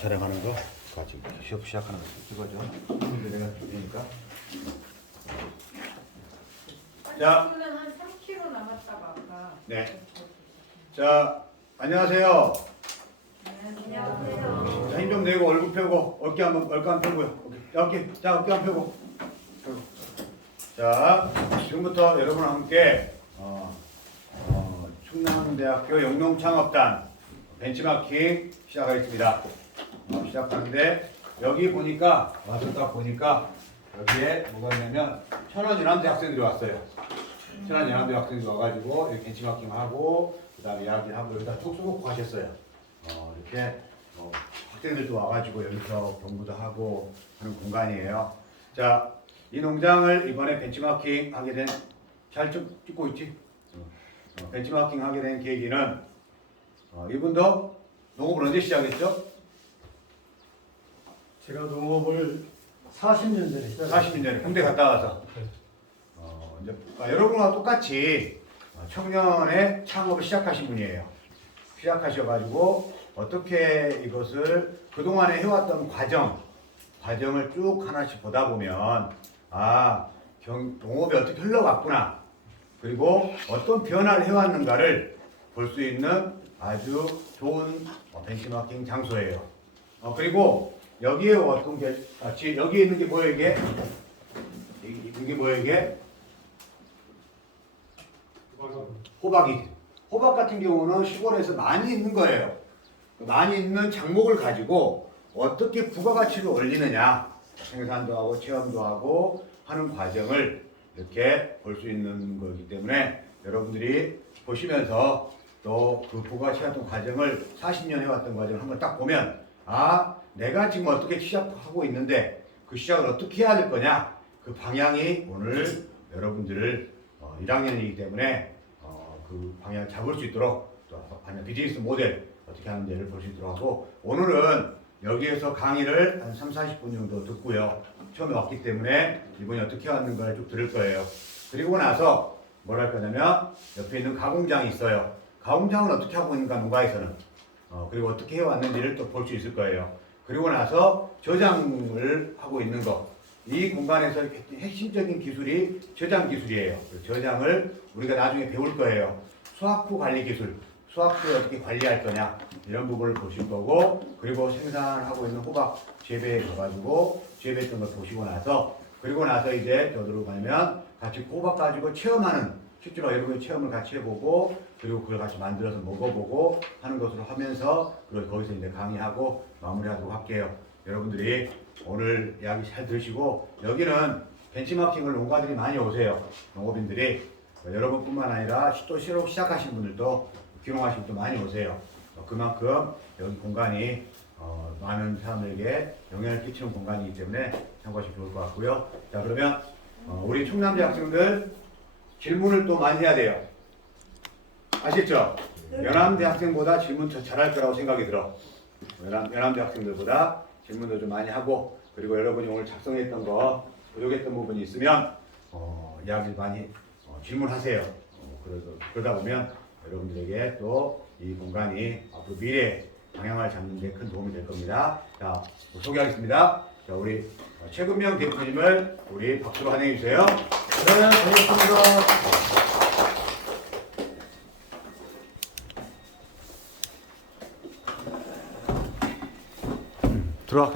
촬영하는 거 같이 시업 시작하는 거 찍어줘. 내가 찍으니까. 자, 한 3kg 남았다고 아까. 네. 자, 안녕하세요. 안녕하세요. 자, 힘 좀 내고 얼굴 펴고 어깨 한번 펴고요. 어깨, 자, 어깨 한번 펴고. 자, 지금부터 여러분과 함께 충남대학교 영농창업단 벤치마킹 시작하겠습니다. 시작하는데 여기 보니까 와서 딱 보니까 여기에 뭐가 있냐면 천안연합대 학생들이 왔어요. 천안연합대 학생들이 와가지고 여기 벤치마킹 하고 그다음에 이야기를 하고 여기다 쭉 써놓고 가셨어요. 이렇게 학생들도 와가지고 여기서 공부도 하고 하는 공간이에요. 자, 이 농장을 이번에 벤치마킹 하게 된, 잘 찍고 있지? 벤치마킹 하게 된 계기는 이분도 농업을 언제 시작했죠? 제가 농업을 40년 전에 시작했어요. 40년 전에 군대 갔다 와서 이제 여러분과 똑같이 청년의 창업을 시작하신 분이에요. 시작하셔가지고 어떻게 이것을 그동안에 해왔던 과정을 쭉 하나씩 보다 보면 농업이 어떻게 흘러갔구나, 그리고 어떤 변화를 해왔는가를 볼 수 있는 아주 좋은 벤치마킹 장소예요. 그리고 여기에 어떤 게, 여기에 있는 게 뭐예요, 이게? 이게 뭐예요, 이게? 호박이. 호박 같은 경우는 시골에서 많이 있는 거예요. 많이 있는 작목을 가지고 어떻게 부가가치를 올리느냐, 생산도 하고 체험도 하고 하는 과정을 이렇게 볼 수 있는 거기 때문에 여러분들이 보시면서 또 그 부가가치 같은 과정을 40년 해왔던 과정을 한번 딱 보면 내가 지금 어떻게 시작하고 있는데 그 시작을 어떻게 해야 될 거냐, 그 방향이 오늘 여러분들 1학년이기 때문에 그 방향을 잡을 수 있도록, 또 비즈니스 모델 어떻게 하는지를 볼 수 있도록 하고, 오늘은 여기에서 강의를 한 30-40분 정도 듣고요. 처음에 왔기 때문에 이분이 어떻게 왔는가를 쭉 들을 거예요. 그리고 나서 뭘 할 거냐면 옆에 있는 가공장이 있어요. 가공장은 어떻게 하고 있는가, 농가에서는. 그리고 어떻게 해왔는지를 또 볼 수 있을 거예요. 그리고 나서 저장을 하고 있는 거. 이 공간에서 핵심적인 기술이 저장 기술이에요. 저장을 우리가 나중에 배울 거예요. 수확후 관리 기술. 수확후에 어떻게 관리할 거냐, 이런 부분을 보실 거고, 그리고 생산하고 있는 호박 재배에 가가지고 재배했던 걸 보시고 나서, 그리고 나서 이제 저들로 가면 같이 호박 가지고 체험하는, 실제로 여러분의 체험을 같이 해보고, 그리고 그걸 같이 만들어서 먹어보고 하는 것으로 하면서, 그걸 거기서 이제 강의하고 마무리하도록 할게요. 여러분들이 오늘 이야기 잘 들으시고, 여기는 벤치마킹을 농가들이 많이 오세요. 농업인들이. 여러분뿐만 아니라 또 새로 시작하신 분들도, 귀농하신 분도 많이 오세요. 그만큼 여기 공간이 많은 사람들에게 영향을 끼치는 공간이기 때문에 참고하시면 좋을 것 같고요. 자, 그러면 우리 충남대 학생들 질문을 또 많이 해야 돼요. 아시죠? 연암대 학생보다 질문 더 잘할 거라고 생각이 들어. 연암대 학생들보다 질문도 좀 많이 하고, 그리고 여러분이 오늘 작성했던 거 부족했던 부분이 있으면 이야기 많이 질문하세요. 그러다 보면 여러분들에게 또 이 공간이 앞으로 미래 방향을 잡는 데 큰 도움이 될 겁니다. 자, 소개하겠습니다. 자, 우리 최근명 대표님을 우리 박수로 환영해 주세요. 네, 반갑습니다. 들어와.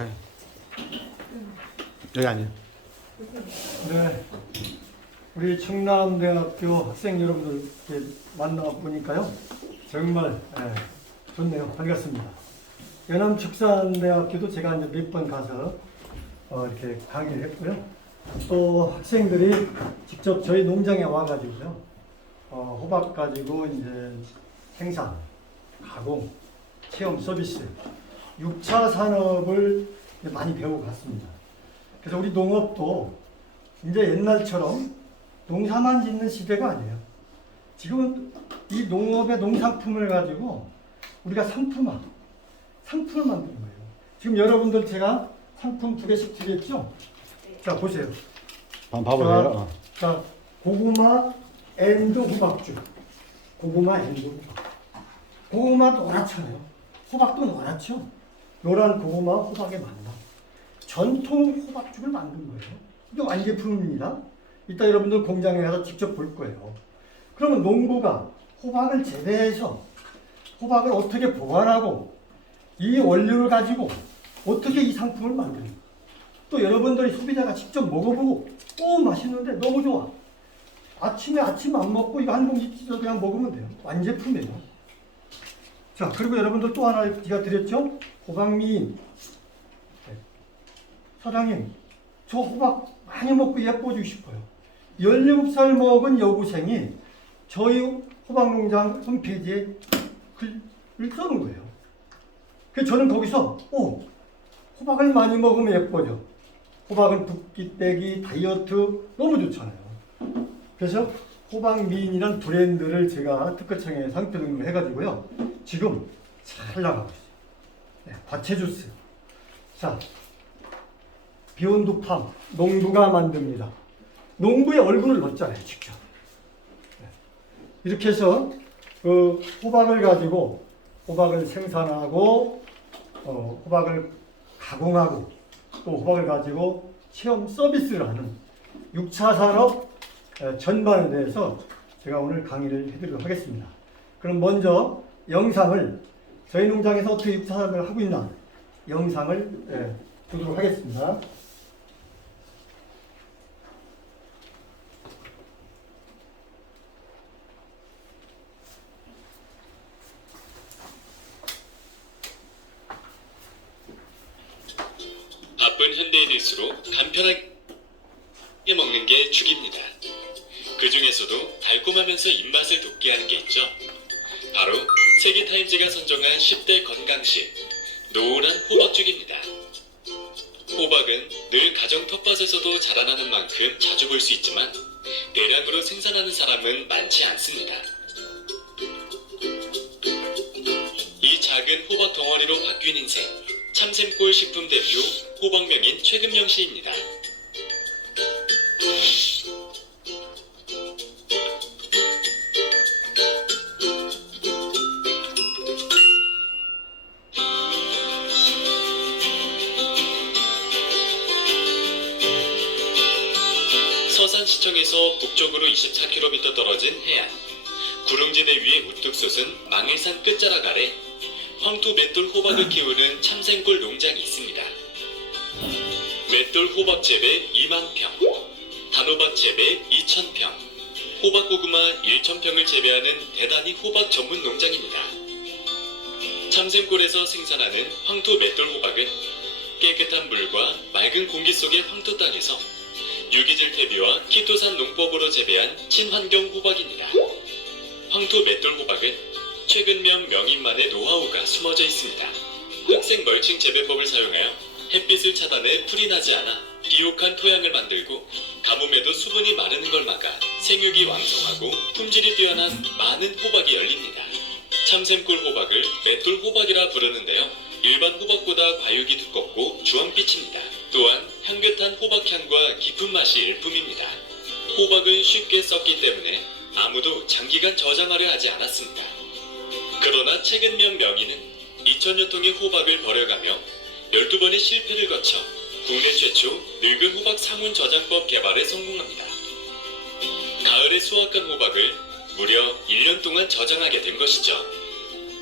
여기 앉아. 네, 우리 충남대학교 학생 여러분들 이렇게 만나보니까요, 정말 좋네요. 반갑습니다. 연암축산대학교도 제가 이제 몇 번 가서 이렇게 강의를 했고요. 또 학생들이 직접 저희 농장에 와가지고요, 호박 가지고 이제 생산, 가공, 체험 서비스, 6차 산업을 많이 배우고 갔습니다. 그래서 우리 농업도 이제 옛날처럼 농사만 짓는 시대가 아니에요. 지금은 이 농업의 농산품을 가지고 우리가 상품을 만드는 거예요. 지금 여러분들 제가 상품 2개씩 드렸죠? 자, 보세요. 한번 봐보세요. 자, 고구마 앤드 호박죽. 고구마 앤드 호박. 고구마 노랗잖아요. 호박도 노랗죠? 노란 고구마 호박의 만남. 전통 호박죽을 만든 거예요. 이게 완제품입니다. 이따 여러분들 공장에 가서 직접 볼 거예요. 그러면 농부가 호박을 재배해서 호박을 어떻게 보관하고 이 원료를 가지고 어떻게 이 상품을 만드는가. 또 여러분들이 소비자가 직접 먹어보고 맛있는데 너무 좋아. 아침에 아침 안 먹고 이거 한 봉지 찢어 그냥 먹으면 돼요. 완제품이에요. 자, 그리고 여러분들 또 하나 제가 드렸죠? 호박미인. 사장님, 저 호박 많이 먹고 예뻐지고 싶어요. 17살 먹은 여고생이 저희 호박농장 홈페이지에 글을 써는 거예요. 그래서 저는 거기서 호박을 많이 먹으면 예뻐져. 호박은 붓기 빼기, 다이어트 너무 좋잖아요. 그래서 호박미인이라는 브랜드를 제가 특허청에 상표 등록을 해가지고요. 지금 잘 나가고 있어요. 네, 과채주스. 자, 비온두팜 농부가 만듭니다. 농부의 얼굴을 넣었잖아요, 직접. 네. 이렇게 해서 그 호박을 가지고 호박을 생산하고 호박을 가공하고 또 호박을 가지고 체험 서비스를 하는 6차 산업 전반에 대해서 제가 오늘 강의를 해드리도록 하겠습니다. 그럼 먼저 영상을 저희 농장에서 어떻게 6차 산업을 하고 있나 영상을 보도록 하겠습니다. 바쁜 현대인일수록 간편하게 먹는 게 죽입니다. 그 중에서도 달콤하면서 입맛을 돋게 하는 게 있죠. 바로 세계타임즈가 선정한 10대 건강식 노란 호박죽입니다. 호박은 늘 가정 텃밭에서도 자라나는 만큼 자주 볼 수 있지만 대량으로 생산하는 사람은 많지 않습니다. 이 작은 호박 덩어리로 바뀐 인생, 참샘골 식품 대표 호박명인 최금영 씨입니다. 서산시청에서 북쪽으로 24km 떨어진 해안, 구릉지대 위에 우뚝 솟은 망일산 끝자락 아래 황토 맷돌 호박을 키우는 참샘골 농장이 있습니다. 맷돌 호박 재배 2만 평, 단호박 재배 2,000평, 호박 고구마 1,000평을 재배하는 대단히 호박 전문 농장입니다. 참샘골에서 생산하는 황토 맷돌 호박은 깨끗한 물과 맑은 공기 속의 황토 땅에서 유기질 퇴비와 키토산 농법으로 재배한 친환경 호박입니다. 황토 맷돌 호박은 최근명 명인만의 노하우가 숨어져 있습니다. 흑색 멀칭 재배법을 사용하여 햇빛을 차단해 풀이 나지 않아 비옥한 토양을 만들고 가뭄에도 수분이 마르는 걸 막아 생육이 왕성하고 품질이 뛰어난 많은 호박이 열립니다. 참샘골 호박을 맷돌 호박이라 부르는데요. 일반 호박보다 과육이 두껍고 주황빛입니다. 또한 향긋한 호박향과 깊은 맛이 일품입니다. 호박은 쉽게 썩기 때문에 아무도 장기간 저장하려 하지 않았습니다. 그러나 최근명 명인은 2,000여 통의 호박을 버려가며 12번의 실패를 거쳐 국내 최초 늙은 호박 상온 저장법 개발에 성공합니다. 가을에 수확한 호박을 무려 1년 동안 저장하게 된 것이죠.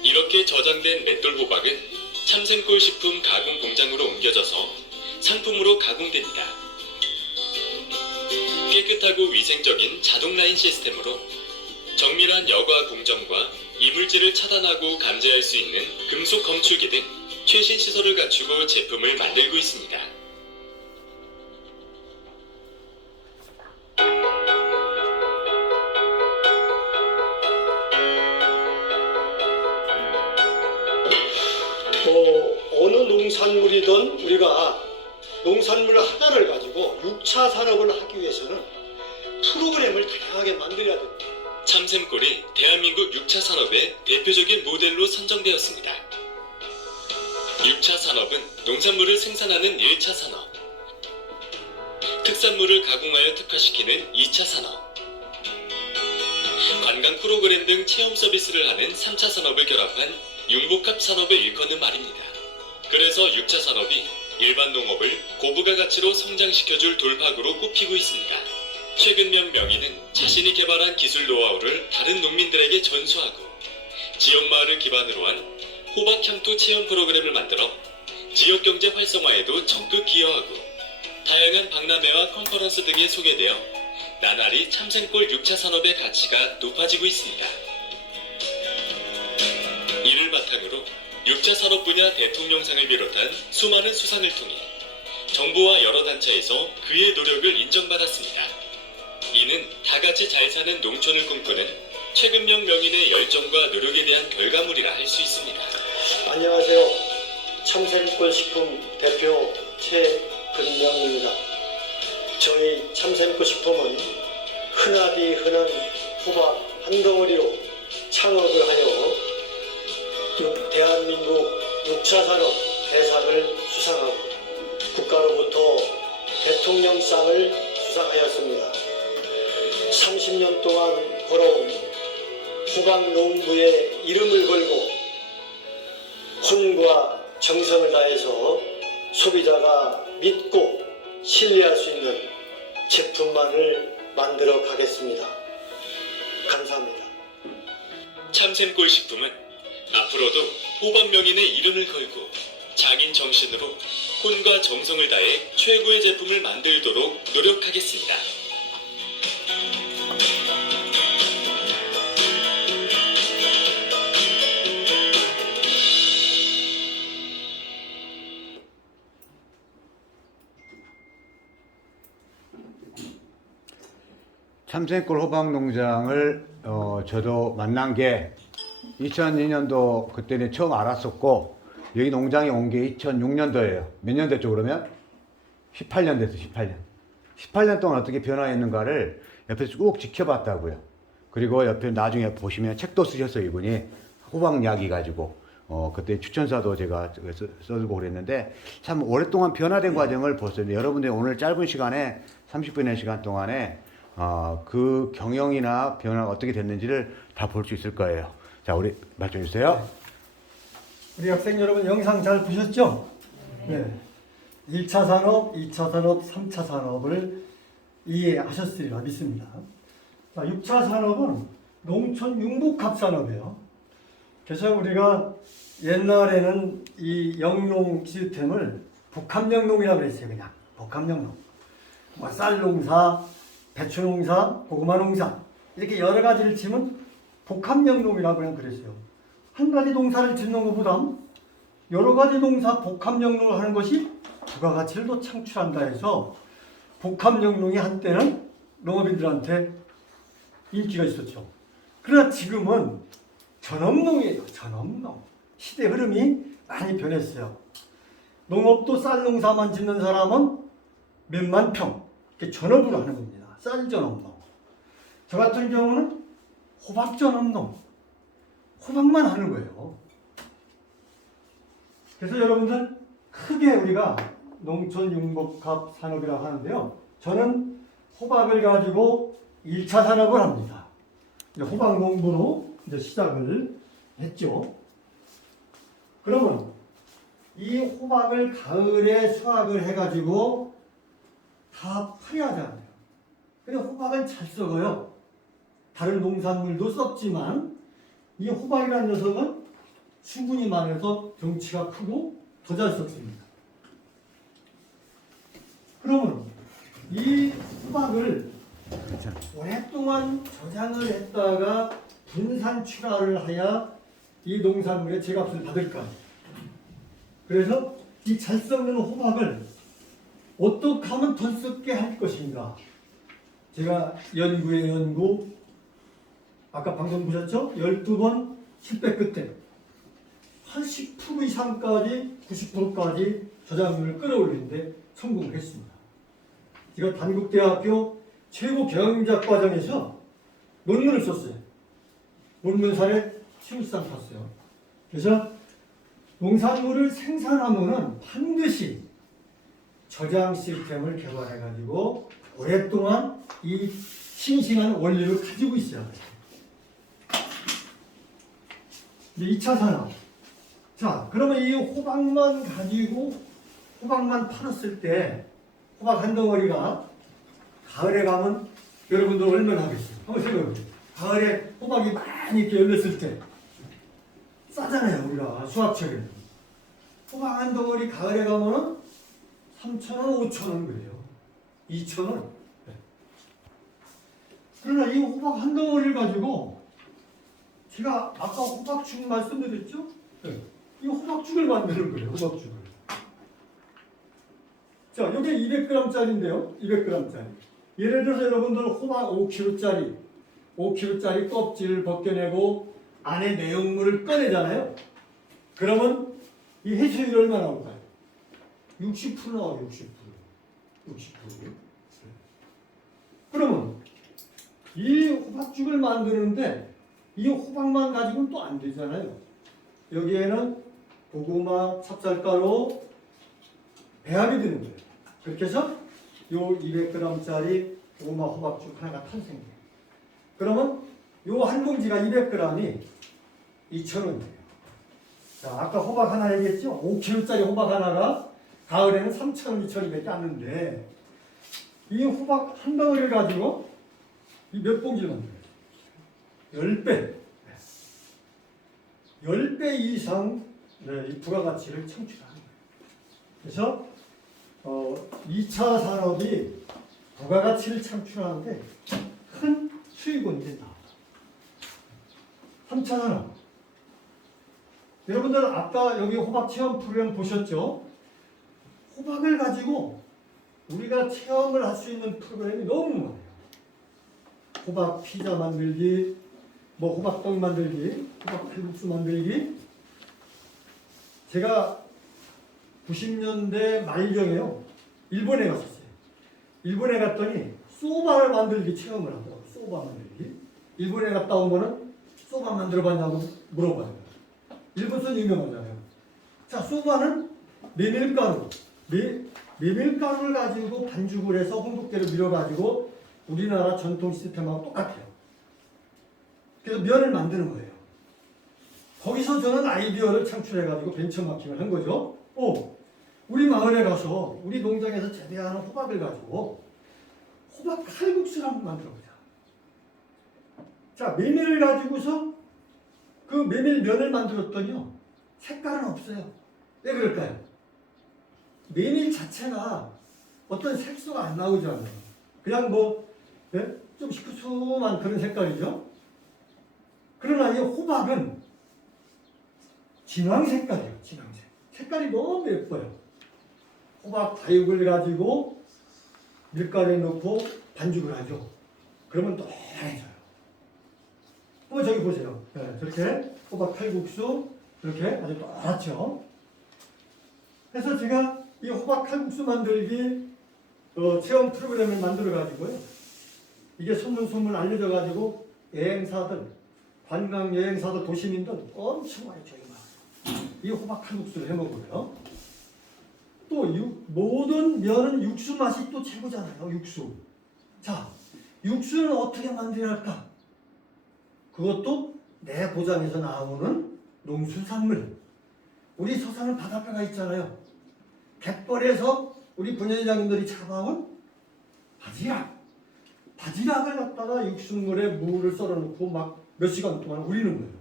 이렇게 저장된 맷돌 호박은 참샘골 식품 가공 공장으로 옮겨져서 상품으로 가공됩니다. 깨끗하고 위생적인 자동 라인 시스템으로 정밀한 여과 공정과 이물질을 차단하고 감지할 수 있는 금속 검출기 등 최신 시설을 갖추고 제품을 만들고 있습니다. 어느 농산물이든 우리가 농산물 하나를 가지고 6차 산업을 하기 위해서는 프로그램을 다양하게 만들어야 됩니다. 참샘골이 대한민국 6차 산업의 대표적인 모델로 선정되었습니다. 6차 산업은 농산물을 생산하는 1차 산업, 특산물을 가공하여 특화시키는 2차 산업, 관광 프로그램 등 체험 서비스를 하는 3차 산업을 결합한 융복합 산업을 일컫는 말입니다. 그래서 6차 산업이 일반 농업을 고부가 가치로 성장시켜줄 돌파구로 꼽히고 있습니다. 최근면 명의는 자신이 개발한 기술 노하우를 다른 농민들에게 전수하고 지역마을을 기반으로 한 호박 향토 체험 프로그램을 만들어 지역경제 활성화에도 적극 기여하고 다양한 박람회와 컨퍼런스 등에 소개되어 나날이 참샘골 6차 산업의 가치가 높아지고 있습니다. 이를 바탕으로 6차 산업 분야 대통령상을 비롯한 수많은 수상을 통해 정부와 여러 단체에서 그의 노력을 인정받았습니다. 이는 다같이 잘 사는 농촌을 꿈꾸는 최근명 명인의 열정과 노력에 대한 결과물이라 할 수 있습니다. 안녕하세요. 참샘골 식품 대표 최근명입니다. 저희 참샘골 식품은 흔하디 흔한 호박 한 덩어리로 창업을 하여 대한민국 6차 산업 대상을 수상하고 국가로부터 대통령상을 수상하였습니다. 30년 동안 걸어온 호박 농부의 이름을 걸고 혼과 정성을 다해서 소비자가 믿고 신뢰할 수 있는 제품만을 만들어 가겠습니다. 감사합니다. 참샘골 식품은 앞으로도 호박 명인의 이름을 걸고 장인 정신으로 혼과 정성을 다해 최고의 제품을 만들도록 노력하겠습니다. 참샘골 호박 농장을 저도 만난 게 2002년도 그때는 처음 알았었고 여기 농장에 온 게 2006년도예요. 몇 년 됐죠 그러면? 18년 됐어. 18년 동안 어떻게 변화했는가를 옆에서 쭉 지켜봤다고요. 그리고 옆에 나중에 보시면 책도 쓰셨어요. 이분이 호박 이야기 가지고 그때 추천사도 제가 써주고 그랬는데 참 오랫동안 변화된 과정을 보셨는데 여러분들이 오늘 짧은 시간에 30분의 시간 동안에 그 경영이나 변화가 어떻게 됐는지를 다 볼 수 있을 거예요. 자, 우리 말씀 주세요. 우리 학생 여러분 영상 잘 보셨죠? 네. 1차 산업, 2차 산업, 3차 산업을 이해하셨으리라 믿습니다. 자, 6차 산업은 농촌 융복합 산업이에요. 그래서 우리가 옛날에는 이 영농 시스템을 복합영농이라고 그랬어요. 그냥 복합영농. 뭐 쌀농사, 배추농사, 고구마농사 이렇게 여러 가지를 치면 복합영농이라고 그냥 그랬어요. 한 가지 농사를 짓는 것보다 여러 가지 농사 복합영농을 하는 것이 부가가치를 더 창출한다 해서 복합영농이 한때는 농업인들한테 인기가 있었죠. 그러나 지금은 전업농이에요. 전업농. 시대 흐름이 많이 변했어요. 농업도 쌀 농사만 짓는 사람은 몇만 평 이렇게 전업으로 하는 겁니다. 쌀 전업농. 저 같은 경우는 호박 전업농. 호박만 하는 거예요. 그래서 여러분들 크게 우리가 농촌 융복합 산업이라고 하는데요. 저는 호박을 가지고 1차 산업을 합니다. 호박 농부로 이제 시작을 했죠. 그러면 이 호박을 가을에 수확을 해가지고 다 팔아야잖아요. 근데 호박은 잘 썩어요. 다른 농산물도 썩지만 이 호박이라는 녀석은 수분이 많아서 덩치가 크고 더 잘 썩습니다. 그러면 이 호박을 오랫동안 저장을 했다가 분산 출하를 해야 이 농산물의 제값을 받을까. 그래서 이 잘 썩는 호박을 어떻게 하면 더 썩게 할 것인가. 제가 연구에 연구, 아까 방송 보셨죠? 12번 실패 끝에 80% 이상까지 90%까지 저장률을 끌어올리는데 성공했습니다. 제가 단국대학교 최고 경영자 과정에서 논문을 썼어요. 논문사에 신우상 탔어요. 그래서 농산물을 생산하면은 반드시 저장 시스템을 개발해가지고 오랫동안 이 싱싱한 원리를 가지고 있어야 돼요. 2차 산업. 자, 그러면 이 호박만 가지고 호박만 팔았을 때 호박 한 덩어리가 가을에 가면 여러분들 얼마나 하겠어요? 한번 생각해보세요. 가을에 호박이 많이 이렇게 열렸을 때 싸잖아요, 우리가 수확철에. 호박 한 덩어리 가을에 가면은 3,000원, 5,000원 그래요. 2,000원. 그러나 이 호박 한 덩어리를 가지고 제가 아까 호박죽 말씀드렸죠? 네. 이 호박죽을 만드는 거예요. 호박죽을. 자, 이게 200g짜리인데요. 200g짜리. 예를 들어서 여러분들 호박 5kg짜리 껍질을 벗겨내고 안에 내용물을 꺼내잖아요. 그러면 이 해수율이 얼마 나올까요? 60% 나와요. 60%. 그러면 이 호박죽을 만드는데 이 호박만 가지고는 또 안 되잖아요. 여기에는 고구마, 찹쌀가루, 배합이 되는 거예요. 그렇게 해서 요 200g짜리 고구마 호박죽 하나가 탄생돼요. 그러면 요 한 봉지가 200g이 2,000원이에요. 자, 아까 호박 하나 얘기했죠? 5kg짜리 호박 하나가 가을에는 3,000원, 2,000원밖에 안 하는데 이 호박 한 덩어리를 가지고 이 몇 봉지를 만들어요? 10배. 10배 이상 이 부가가치를 창출하는 거예요. 그래서 2차 산업이 부가가치를 창출하는데 큰 수익원이 된다. 3차 산업. 여러분들 아까 여기 호박 체험 프로그램 보셨죠? 호박을 가지고 우리가 체험을 할 수 있는 프로그램이 너무 많아요. 호박 피자 만들기, 뭐 호박떡 만들기, 호박 칼국수 만들기. 제가 90년대 말경에요. 일본에 갔었어요. 일본에 갔더니 소바를 만들기 체험을 하더라고요. 소바 만들기. 일본에 갔다 오면은 소바 만들어 봤냐고 물어봐요. 일본 선 유명하잖아요. 자, 소바는 메밀가루. 메밀가루를 가지고 반죽을 해서 홍두깨를 밀어가지고 우리나라 전통 시스템하고 똑같아요. 그래서 면을 만드는 거예요. 거기서 저는 아이디어를 창출해가지고 벤처마킹을 한 거죠. 우리 마을에 가서 우리 농장에서 재배하는 호박을 가지고 호박 칼국수를 한번 만들어보자. 자, 메밀을 가지고서 그 메밀면을 만들었더니요, 색깔은 없어요. 왜 그럴까요? 메밀 자체가 어떤 색소가 안 나오잖아요. 그냥 좀 시큼한 그런 색깔이죠. 그러나 이 호박은 진황 색깔이에요. 진황색. 색깔이 너무 예뻐요. 호박 다육을 가지고 밀가루에 넣고 반죽을 하죠. 그러면 노래져요. 저기 보세요. 저렇게 호박 칼국수 이렇게 아주 노랗죠. 그래서 제가 이 호박 칼국수 만들기 체험 프로그램을 만들어 가지고요. 이게 소문소문 알려져 가지고 여행사들, 관광 여행사들, 도시민들 엄청 많이 저희 마을 이 호박 칼국수를 해 먹어요. 또 모든 면은 육수 맛이 또 최고잖아요. 육수. 자, 육수는 어떻게 만들어야 할까? 그것도 내 고장에서 나오는 농수산물. 우리 서산은 바닷가가 있잖아요. 갯벌에서 우리 분연장님들이 잡아온 바지락을 갖다가 육수물에 물을 썰어놓고 막 몇 시간 동안 우리는 거예요.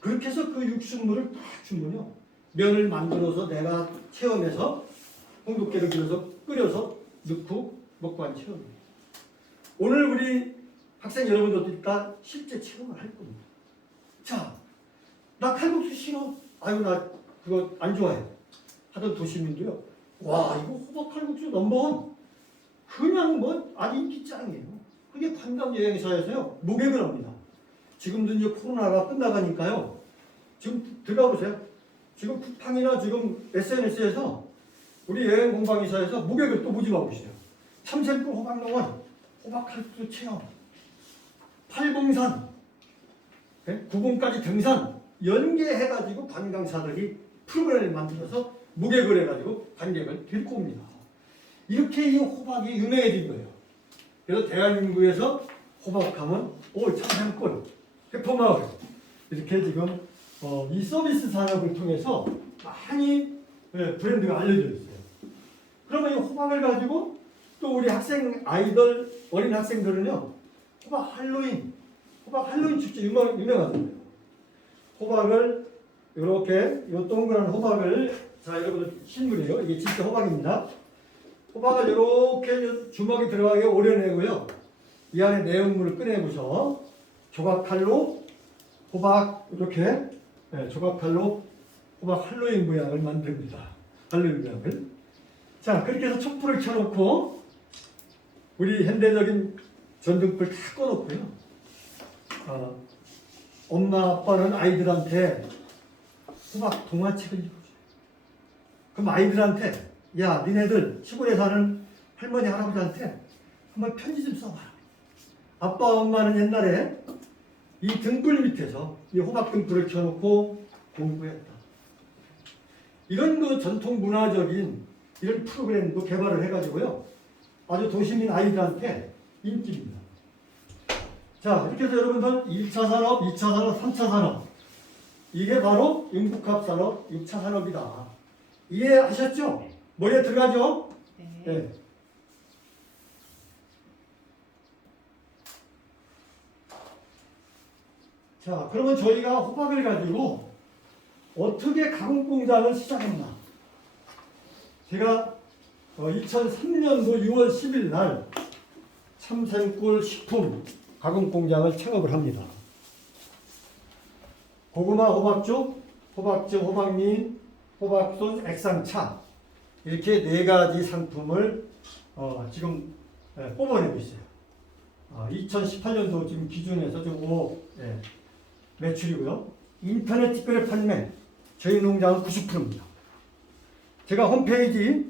그렇게 해서 그 육수물을 딱 주면요, 면을 만들어서 내가 체험해서 홍두깨를 끓여서 넣고 먹고 한 체험이에요. 오늘 우리 학생 여러분들도 이따 실제 체험을 할 겁니다. 자, 나 칼국수 싫어. 아유, 나 그거 안 좋아해. 하던 도시민도요. 와, 이거 호박 칼국수 넘버원. 그냥 아주 인기 짱이에요. 그게 관광 여행사에서요, 무객을 합니다. 지금도 이제 코로나가 끝나가니까요. 지금 들어가 보세요. 지금 쿠팡이나 지금 SNS에서 우리 여행 공방이사에서 무객을 또 모집하고 있어요. 참샘골 호박농원, 호박 칼국수 체험, 팔봉산, 구봉까지 등산 연계해가지고 관광사들이 프로그램을 만들어서 무객을 해가지고 관객을 데리고 옵니다. 이렇게 이 호박이 유명해진 거예요. 그래서 대한민국에서 호박하면 참샘골, 해포마을 이렇게 지금 이 서비스 산업을 통해서 많이 브랜드가 알려져 있어요. 그러면 이 호박을 가지고 또 우리 학생 아이들 어린 학생들은요 호박 할로윈 축제 유명하잖아요. 호박을 이렇게 요 동그란 호박을 자 여러분들 실물이에요. 이게 진짜 호박입니다. 호박을 이렇게 주먹에 들어가게 오려내고요. 이 안에 내용물을 꺼내고서 조각칼로 호박 이렇게 조각칼로 호박 할로윈 모양을 만듭니다. 할로윈 모양을. 자 그렇게 해서 촛불을 켜놓고 우리 현대적인 전등불 다 꺼놓고요. 엄마 아빠는 아이들한테 호박 동화책을 읽어줘요. 그럼 아이들한테 야 니네들 시골에 사는 할머니 할아버지한테 한번 편지 좀 써봐라. 아빠 엄마는 옛날에 이 등불 밑에서 이 호박 등불을 켜놓고 공부했다. 이런 그 전통 문화적인 이런 프로그램도 개발을 해가지고요. 아주 도시민 아이들한테 인기입니다. 자 이렇게 해서 여러분들 1차 산업, 2차 산업, 3차 산업 이게 바로 융복합 산업, 6차 산업이다. 이해하셨죠? 머리에 들어가죠? 네. 자, 그러면 저희가 호박을 가지고 어떻게 가공 공장을 시작했나? 제가 2003년도 6월 10일 날 참샘골 식품 가공 공장을 창업을 합니다. 고구마 호박죽, 호박즙 호박민, 호박순 액상차 이렇게 4가지 상품을 지금 뽑아내고 있어요. 2018년도 지금 기준에서 좀 매출이고요. 인터넷 직거래 판매 저희 농장은 90%입니다. 제가 홈페이지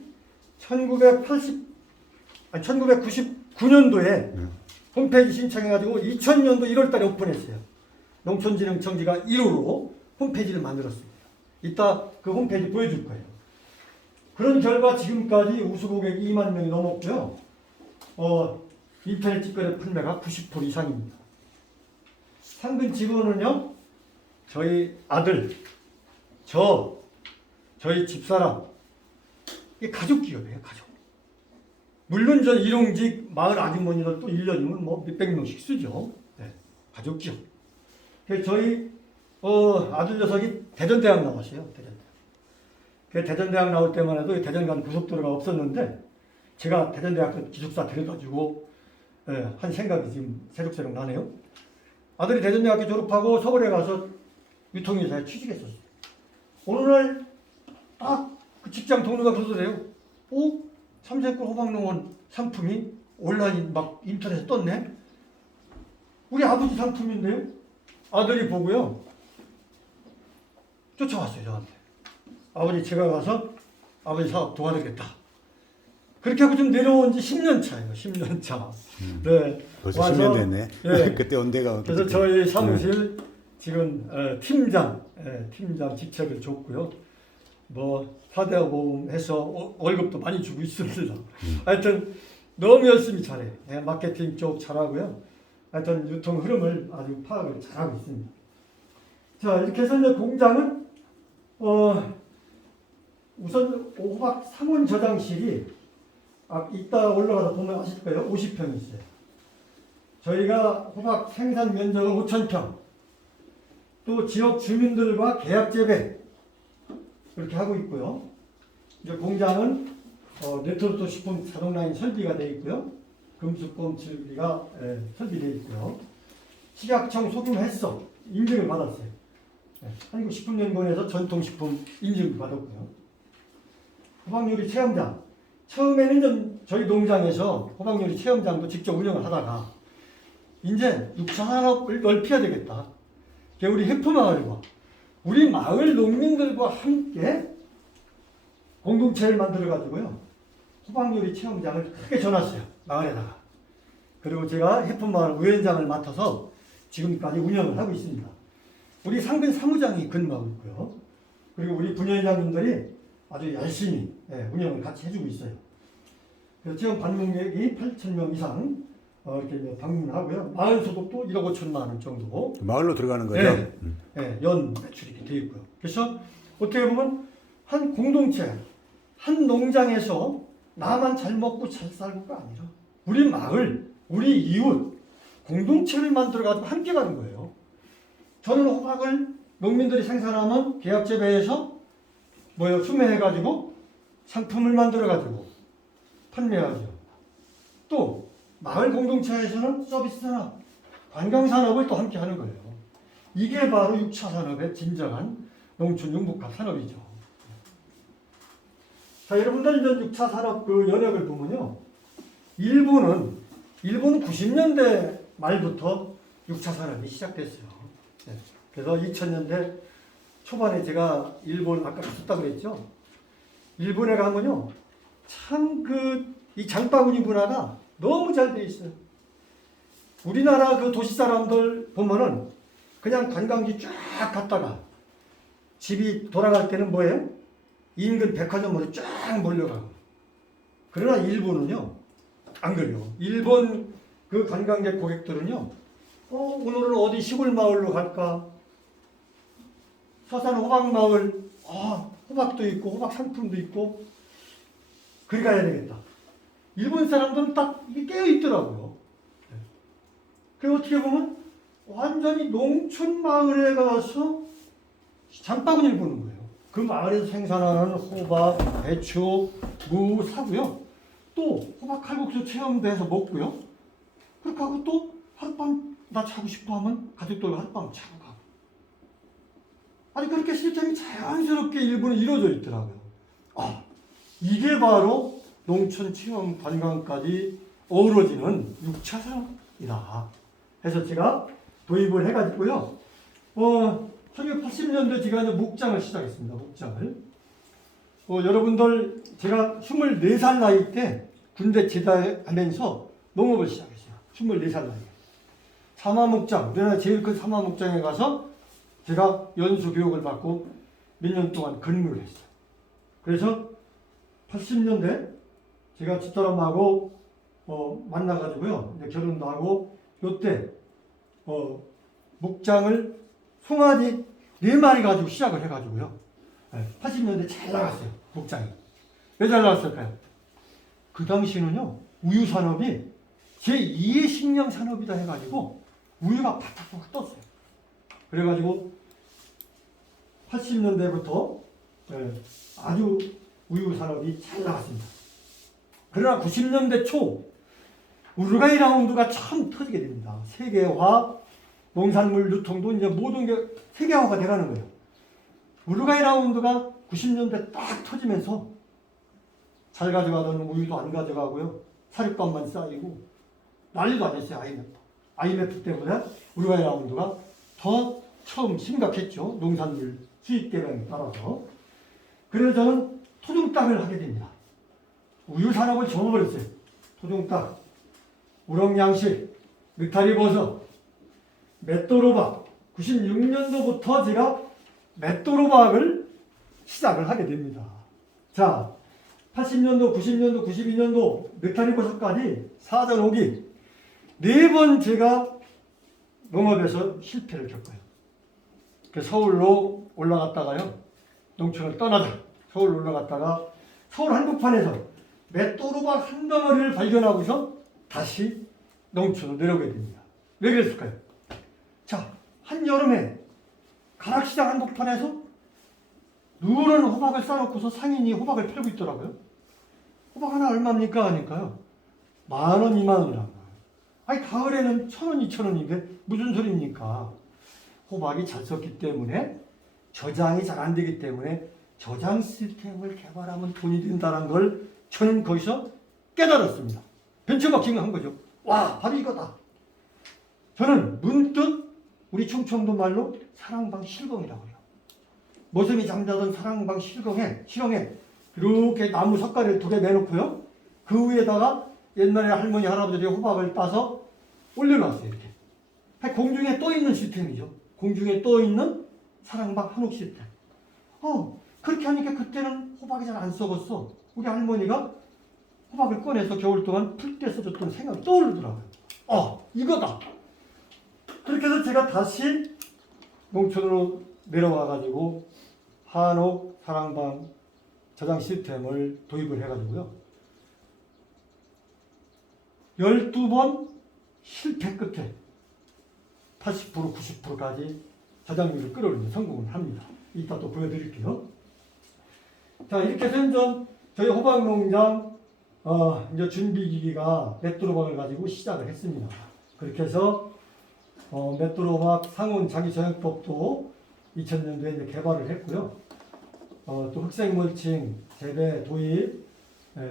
1999년도에 홈페이지 신청해가지고 2000년도 1월달에 오픈했어요. 농촌진흥청지가 1호로 홈페이지를 만들었습니다. 이따 그 홈페이지 보여줄 거예요. 그런 결과 지금까지 우수 고객이 2만 명이 넘었고요. 인터넷 직거래 판매가 90% 이상입니다. 상근 직원은요, 저희 아들, 저희 집사람, 이게 가족 기업이에요, 가족. 물론 저 일용직 마을 아주머니들 또 1년이면 뭐 몇백 명씩 쓰죠. 네, 가족 기업. 그래서 저희 아들 녀석이 대전대학 나왔어요. 대전대학 나올 때만 해도 대전 간 고속도로가 없었는데 제가 대전대학교 기숙사 데려가지고 한 생각이 지금 새록새록 나네요. 아들이 대전대학교 졸업하고 서울에 가서 유통회사에 취직했었어요. 어느 날 딱 그 직장 동료가 그러더래요. 참새골 호박농원 상품이 온라인 막 인터넷에 떴네. 우리 아버지 상품인데요. 아들이 보고요. 쫓아왔어요, 저한테. 아버지 제가 가서 아버지 사업 도와드리겠다. 그렇게 하고 좀 내려온 지 10년 차예요. 10년 차. 네. 벌써 와서, 10년 됐네. 네. 그때 언제가 그래서 저희 사무실 지금 팀장 직책을 줬고요. 뭐 사대보험 해서 월급도 많이 주고 있습니다. 하여튼 너무 열심히 잘해요. 마케팅 쪽 잘하고요. 하여튼 유통 흐름을 아주 파악을 잘하고 있습니다. 자 이렇게 해서 이제 공장은 우선 호박 상온 저장실이 이따 올라가서 보면 아실 거예요. 50평 있어요. 저희가 호박 생산 면적은 5,000평. 또 지역 주민들과 계약 재배 그렇게 하고 있고요. 이제 공장은 네트워크 식품 자동 라인 설비가 되어 있고요. 금수검 설비가 설비되어 있고요. 식약청 소금 햇서 인증을 받았어요. 한국식품연구원에서 전통식품 인증을 받았고요. 호박요리 체험장. 처음에는 저희 농장에서 호박요리 체험장도 직접 운영을 하다가 이제 6차 산업을 넓혀야 되겠다. 우리 해프마을과 우리 마을 농민들과 함께 공동체를 만들어 가지고요. 호박요리 체험장을 크게 전놨어요. 마을에다가. 그리고 제가 해프마을 위원장을 맡아서 지금까지 운영을 하고 있습니다. 우리 상근 사무장이 근무하고 있고요. 그리고 우리 분회장님들이 아주 열심히 운영을 같이 해주고 있어요. 그래서 지금 방문객이 8,000명 이상 이렇게 방문하고요. 마을 소득도 1억 5천만 원 정도. 마을로 들어가는 거죠? 네. 예, 연 매출이 이렇게 되어 있고요. 그래서 어떻게 보면 한 공동체, 한 농장에서 나만 잘 먹고 잘 살고가 아니라 우리 마을, 우리 이웃, 공동체를 만들어가지고 함께 가는 거예요. 저는 호박을 농민들이 생산하면 계약재배해서 수매해가지고 상품을 만들어가지고 판매하죠. 또 마을 공동체에서는 서비스 산업, 관광 산업을 또 함께 하는 거예요. 이게 바로 6차 산업의 진정한 농촌 융복합 산업이죠. 자, 여러분들 이제 6차 산업 그 연역을 보면요. 일본은 90년대 말부터 6차 산업이 시작됐어요. 네. 그래서 2000년대 초반에 제가 일본 아까 갔었다고 그랬죠. 일본에 가면요. 참 이 장바구니 문화가 너무 잘 돼 있어요. 우리나라 그 도시 사람들 보면은 그냥 관광지 쫙 갔다가 집이 돌아갈 때는 뭐예요? 인근 백화점으로 쫙 몰려가고. 그러나 일본은요, 안 그래요. 일본 그 관광객 고객들은요, 오늘은 어디 시골 마을로 갈까? 서산 호박마을, 호박도 있고, 호박 상품도 있고, 그리 가야 되겠다. 일본 사람들은 딱 이게 깨어있더라고요. 그 어떻게 보면 완전히 농촌 마을에 가서 장바구니를 보는 거예요. 그 마을에서 생산하는 호박, 배추, 무 사고요. 또 호박 칼국수 체험도 해서 먹고요. 그렇게 하고 또 하룻밤 나 자고 싶어 하면 가족들과 하룻밤 자고 가고. 아니 그렇게 시스템이 자연스럽게 일본은 이루어져 있더라고요. 이게 바로 농촌 체험 관광까지 어우러지는 6차 산업이다. 해서 제가 도입을 해가지고요. 1980년대 제가 이제 목장을 시작했습니다. 목장을. 여러분들 제가 24살 나이 때 군대 제대하면서 농업을 시작했어요. 24살 나이에. 사마목장, 우리나라 제일 큰 사마목장에 가서 제가 연수 교육을 받고 몇 년 동안 근무를 했어요. 그래서 80년대 제가 집사람하고 만나가지고요. 이제 결혼도 하고 요때 목장을 송아지 4마리 가지고 시작을 해가지고요. 80년대 잘 나갔어요. 목장이. 왜 잘 나갔을까요? 그 당시는요. 우유 산업이 제2의 식량 산업이다 해가지고 우유가 바닥바닥 떴어요. 그래가지고 80년대부터 아주 우유 산업이 잘 나갔습니다. 그러나 90년대 초 우루과이 라운드가 처음 터지게 됩니다. 세계화, 농산물 유통도 이제 모든 게 세계화가 돼가는 거예요. 우루과이 라운드가 90년대 딱 터지면서 잘 가져가던 우유도 안 가져가고요. 사료값만 쌓이고 난리도 아니었어요. IMF 때문에 우루과이 라운드가 더 처음 심각했죠. 농산물 수입 개량에 따라서. 그래서 저는 토종닭을 하게 됩니다. 우유 산업을 접어버렸어요. 토종닭, 우럭양식, 느타리버섯, 맷도로박. 96년도부터 제가 맷도로박을 시작을 하게 됩니다. 자, 80년도, 90년도, 92년도 느타리버섯까지 사전 오기 4번 제가 농업에서 실패를 겪어요. 서울로 올라갔다가요. 농촌을 떠나다 서울로 올라갔다가 서울 한복판에서 맷도로박 한 덩어리를 발견하고서 다시 농촌으로 내려오게 됩니다. 왜 그랬을까요? 자, 한여름에 가락시장 한복판에서 누런 호박을 싸놓고서 상인이 호박을 팔고 있더라고요. 호박 하나 얼마입니까? 하니까요. 10,000원, 20,000원이라는 거예요. 아니 가을에는 1,000원, 2,000원인데 무슨 소리입니까? 호박이 잘 썩기 때문에 저장이 잘 안 되기 때문에 저장 시스템을 개발하면 돈이 된다는 걸 저는 거기서 깨달았습니다. 벤처마킹을 한 거죠. 와, 바로 이거다. 저는 문득 우리 충청도 말로 사랑방 실공이라고 해요. 모섬이 잠자던 사랑방 실공에 이렇게 나무 석가래를 2개 매놓고요. 그 위에다가 옛날에 할머니 할아버지들이 호박을 따서 올려놨어요. 이렇게. 공중에 떠 있는 시스템이죠. 공중에 떠 있는 사랑방 한옥 시스템. 그렇게 하니까 그때는 호박이 잘 안 썩었어. 우리 할머니가 호박을 꺼내서 겨울 동안 풀 때 써줬던 생각이 떠오르더라고요. 이거다. 그렇게 해서 제가 다시 농촌으로 내려와가지고 한옥 사랑방 저장 시스템을 도입을 해가지고요. 12번 실패 끝에 80% 90%까지 저장률을 끌어올리는 성공을 합니다. 이따 또 보여드릴게요. 자, 이렇게 해서 이제 저희 호박농장 이제 준비기기가 맷돌호박을 가지고 시작을 했습니다. 그렇게 해서 맷돌호박 상온 자기저항법도 2000년도에 이제 개발을 했고요. 또 흑색물칭 재배 도입,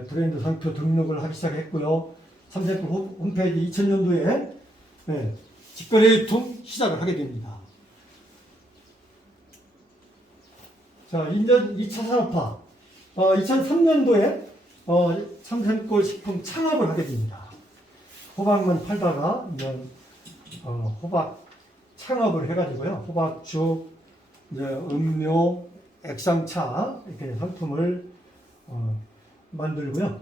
브랜드 상표 등록을 하기 시작했고요. 삼색풀 홈페이지 2000년도에 직거래 유통 시작을 하게 됩니다. 자, 이제 2차 산업화. 2003년도에 삼생골 식품 창업을 하게 됩니다. 호박만 팔다가 이제 호박 창업을 해가지고요. 호박죽, 이제 음료, 액상차 이렇게 상품을 만들고요.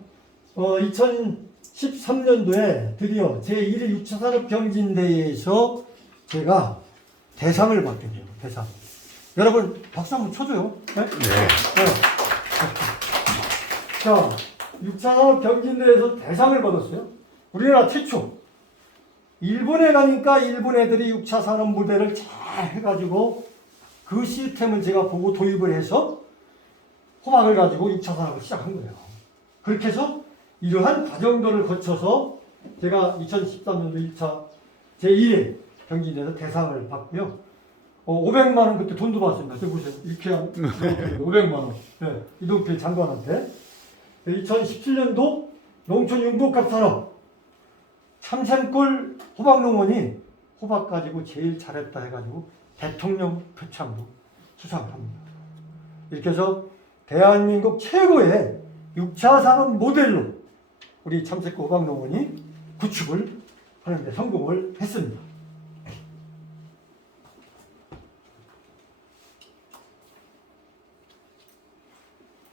2013년도에 드디어 제1회 6차 산업경진대회에서 제가 대상을 받게 돼요. 대상. 여러분 박수 한번 쳐줘요. 네? 네. 자, 6차 산업경진대회에서 대상을 받았어요. 우리나라 최초. 일본에 가니까 일본 애들이 6차 산업 모델을 잘 해가지고 그 시스템을 제가 보고 도입을 해서 호박을 가지고 6차 산업을 시작한 거예요. 그렇게 해서 이러한 과정들을 거쳐서 제가 2013년도 1차 제1회 경진에서 대상을 받고요. 500만 원 그때 돈도 받았습니다. 저 보세요. 이렇게 한 500만 원. 네, 이동필 장관한테. 2017년도 농촌 융복합 산업 삼샘골 호박농원이 호박 가지고 제일 잘했다 해가지고 대통령 표창도 수상을 합니다. 이렇게 해서 대한민국 최고의 6차 산업 모델로 우리 참새골 호박농원이 구축을 하는데 성공을 했습니다.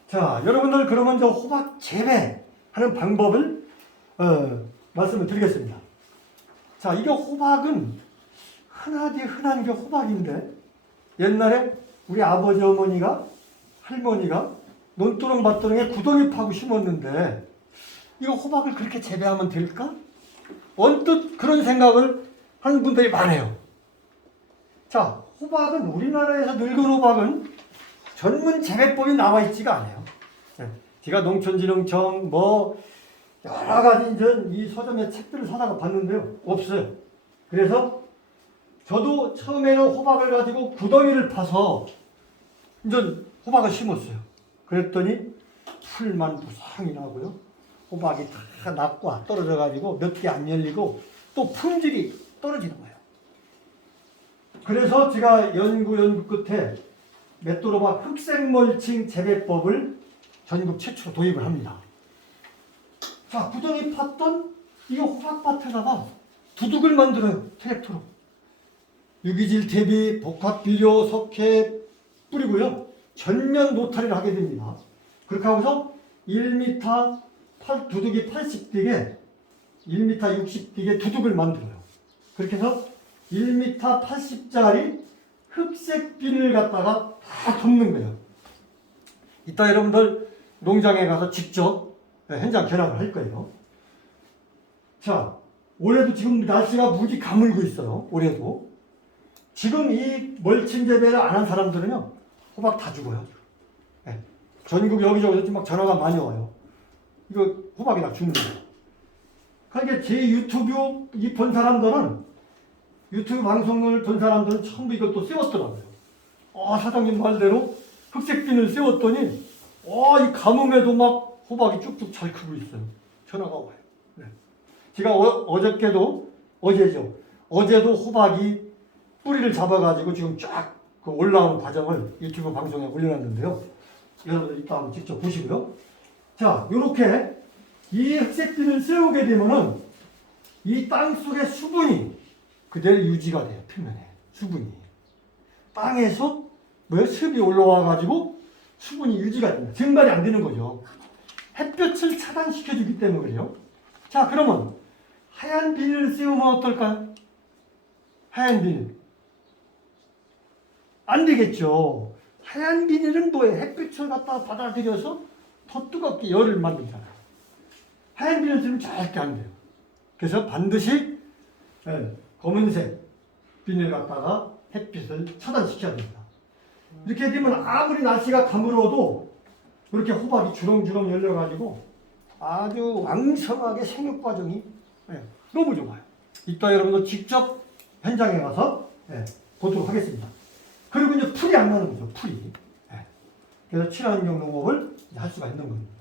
자, 여러분들 그러면 저 호박 재배하는 방법을 말씀을 드리겠습니다. 자, 이게 호박은 흔하디 흔한 게 호박인데 옛날에 우리 아버지 어머니가 할머니가 논두렁 밭두렁에 구덩이 파고 심었는데 이거 호박을 그렇게 재배하면 될까? 언뜻 그런 생각을 하는 분들이 많아요. 자, 호박은 우리나라에서 늙은 호박은 전문 재배법이 나와 있지가 않아요. 제가 농촌진흥청 여러 가지 이제 이 서점에 책들을 사다가 봤는데요. 없어요. 그래서 저도 처음에는 호박을 가지고 구덩이를 파서 이제 호박을 심었어요. 그랬더니 풀만 무성히 나고요. 호박이 다 낙과 떨어져 가지고 몇 개 안 열리고 또 품질이 떨어지는 거예요. 그래서 제가 연구 끝에 맷돌호박 흑색멀칭 재배법을 전국 최초로 도입을 합니다. 자, 구덩이 팠던 이 호박밭에다가 두둑을 만들어요. 트랙터로. 유기질 대비, 복합비료, 석회 뿌리고요. 전면 노타리를 하게 됩니다. 그렇게 하고서 1m 두둑이 80띠게 1m 60띠게 두둑을 만들어요. 그렇게 해서 1m 80짜리 흑색 비닐을 갖다가 다 덮는 거예요. 이따 여러분들 농장에 가서 직접 현장 견학을 할 거예요. 자, 올해도 지금 날씨가 무지 가물고 있어요. 올해도. 지금 이 멀칭 재배를 안 한 사람들은요, 호박 다 죽어요. 네. 전국 여기저기서 막 전화가 많이 와요. 이거 호박이 다 죽는 거예요. 그러니까 제 유튜브 본 사람들은, 유튜브 방송을 본 사람들은 전부 이것도 세웠더라고요. 사장님 말대로 흑색빈을 세웠더니, 이 가뭄에도 막 호박이 쭉쭉 잘 크고 있어요. 전화가 와요. 네. 제가 어제도 호박이 뿌리를 잡아가지고 지금 쫙 그 올라오는 과정을 유튜브 방송에 올려놨는데요. 여러분들 이따 한번 직접 보시고요. 자, 요렇게 이 흑색빈을 세우게 되면은 이 땅 속의 수분이 그대로 유지가 돼요. 표면에 수분이 땅에서 습이 올라와가지고 수분이 유지가 됩니다. 증발이 안 되는 거죠. 햇볕을 차단시켜주기 때문에 그래요. 자, 그러면 하얀 비닐을 씌우면 어떨까요? 하얀 비닐. 안 되겠죠. 하얀 비닐은 뭐예요? 햇빛을 갖다 받아들여서 더 뜨겁게 열을 만들잖아요. 하얀 비닐은 절대 안 돼요. 그래서 반드시 검은색 비닐 갖다가 햇빛을 차단시켜야 됩니다. 이렇게 되면 아무리 날씨가 가물어도 이렇게 호박이 주렁주렁 열려가지고 아주 왕성하게 생육 과정이 너무 좋아요. 이따 여러분도 직접 현장에 가서 보도록 하겠습니다. 그리고 이제 풀이 안 나는 거죠. 풀이. 그래서 친환경 농업을 할 수가 있는 겁니다.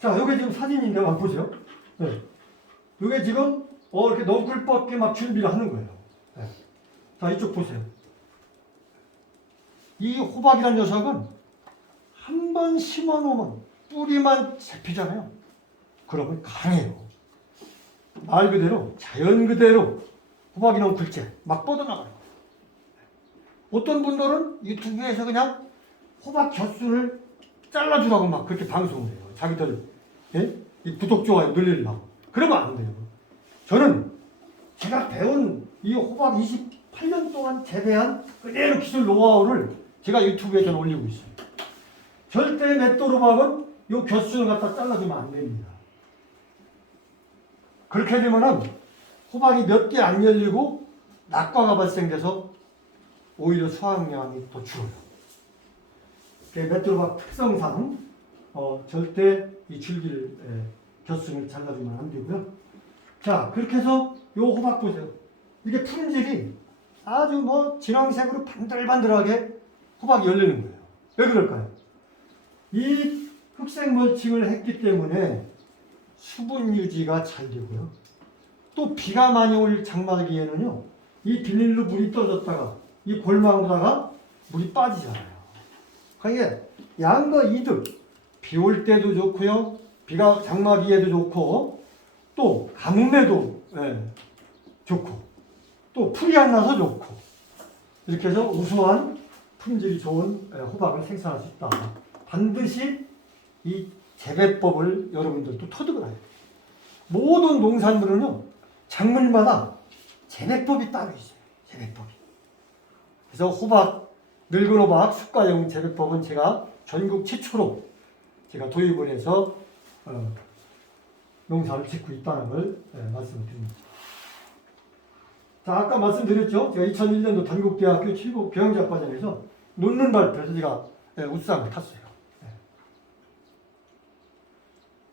자, 요게 지금 사진인데 한번 보세요. 요게 지금 이렇게 넝쿨 뻗게 막 준비를 하는 거예요. 자, 이쪽 보세요. 이 호박이라는 녀석은 한 번 심어 놓으면 뿌리만 잡히잖아요. 그러면 강해요. 말 그대로 자연 그대로 호박이 넝쿨째 막 뻗어나가요. 어떤 분들은 유튜브에서 그냥 호박 곁순을 잘라주라고 막 그렇게 방송을 해요. 자기들 이 구독, 좋아요 늘리려고. 그러면 안 돼요. 저는 제가 배운 이 호박 28년 동안 재배한 그대로 기술 노하우를 제가 유튜브에 저는 올리고 있어요. 절대 맷돌 호박은 이 곁순을 갖다 잘라주면 안 됩니다. 그렇게 되면은 호박이 몇 개 안 열리고 낙과가 발생돼서 오히려 수확량이 더 줄어요. 맷돌 호박 특성상 절대 이 줄기를 곁순을 잘라주면 안 되고요. 자, 그렇게 해서 요 호박 보세요. 이게 품질이 아주 진황색으로 반들반들하게 호박이 열리는 거예요. 왜 그럴까요? 이 흑색 멀칭을 했기 때문에 수분 유지가 잘 되고요. 또 비가 많이 올 장마기에는요, 이 비닐로 물이 떨어졌다가 이 골망에다가 물이 빠지잖아요. 그러니까 양과 이득, 비 올 때도 좋고요, 비가 장마기에도 좋고, 또 가뭄에도 좋고, 또 풀이 안 나서 좋고, 이렇게 해서 우수한 품질이 좋은 호박을 생산할 수 있다. 반드시 이 재배법을 여러분들도 터득을 해야 돼요. 모든 농산물은요, 작물마다 재배법이 따로 있어요. 재배법이. 그래서 호박, 늙은 호박 습과용 재배법은 제가 전국 최초로 제가 도입을 해서 농사를 짓고 있다는 걸 말씀을 드립니다. 자, 아까 말씀드렸죠. 제가 2001년도 단국대학교 7급 경영자과정에서 논문 발표에서 제가 우수상을 탔어요.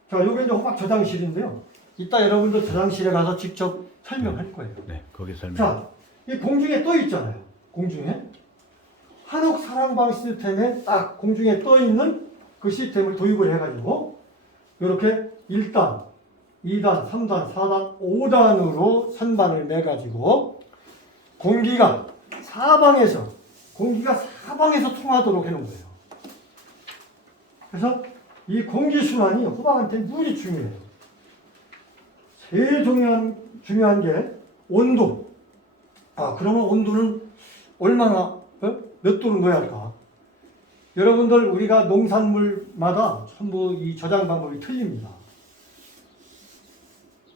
자, 요게 이제 호박 저장실인데요. 이따 여러분들 저장실에 가서 직접 설명할 거예요. 네, 거기 설명. 자, 이 공중에 떠 있잖아요. 공중에. 한옥 사랑방 시스템에 딱 공중에 떠 있는 그 시스템을 도입을 해가지고, 이렇게 1단, 2단, 3단, 4단, 5단으로 선반을 매가지고, 공기가 사방에서 통하도록 해놓은 거예요. 그래서 이 공기순환이 호박한테 무지 중요해요. 제일 중요한 게 온도. 그러면 온도는 얼마나, 몇 도로 넣어야 할까? 여러분들, 우리가 농산물마다 전부 이 저장 방법이 틀립니다.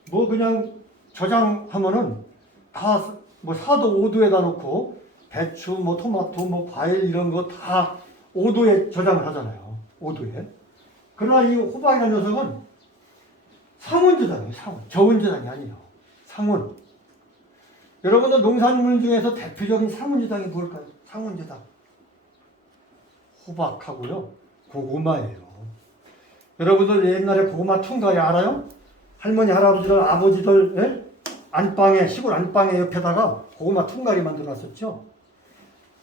그냥 저장하면은 다 4도, 5도에다 놓고 배추, 토마토, 과일 이런 거 다 5도에 저장을 하잖아요. 5도에. 그러나 이 호박이라는 녀석은 상온 저장이에요. 저온 저장이 아니에요. 상온. 여러분들 농산물 중에서 대표적인 상온 저장이 뭘까요? 상온 저장. 호박하고요, 고구마예요. 여러분들 옛날에 고구마 퉁가리 알아요? 할머니, 할아버지들, 아버지들 안방에, 시골 안방에 옆에다가 고구마 퉁가리 만들어놨었죠.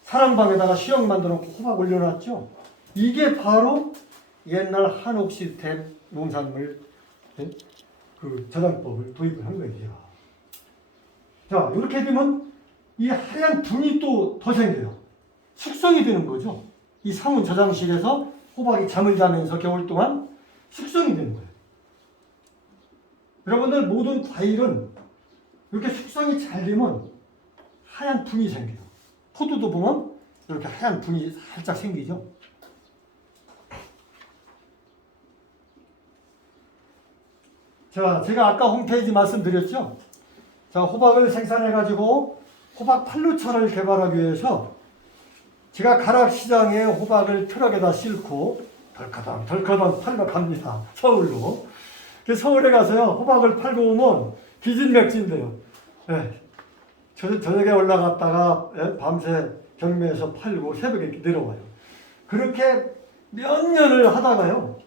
사랑방에다가 수영 만들어놓고 호박 올려놨죠. 이게 바로 옛날 한옥 시스템 농산물 그 저장법을 도입을 한 거예요. 제가. 자, 이렇게 되면 이 하얀 분이 또 더 생겨요. 숙성이 되는 거죠. 이 상온 저장실에서 호박이 잠을 자면서 겨울 동안 숙성이 되는 거예요. 여러분들, 모든 과일은 이렇게 숙성이 잘 되면 하얀 분이 생겨요. 포도도 보면 이렇게 하얀 분이 살짝 생기죠. 자, 제가 아까 홈페이지 말씀드렸죠. 자, 호박을 생산해가지고 호박 판로차를 개발하기 위해서 제가 가락시장에 호박을 트럭에다 싣고 덜커덩 팔러 갑니다. 서울로. 서울에 가서요, 호박을 팔고 오면 기진맥진돼요. 예. 저녁에 올라갔다가 밤새 경매에서 팔고 새벽에 이렇게 내려와요. 그렇게 몇 년을 하다가요,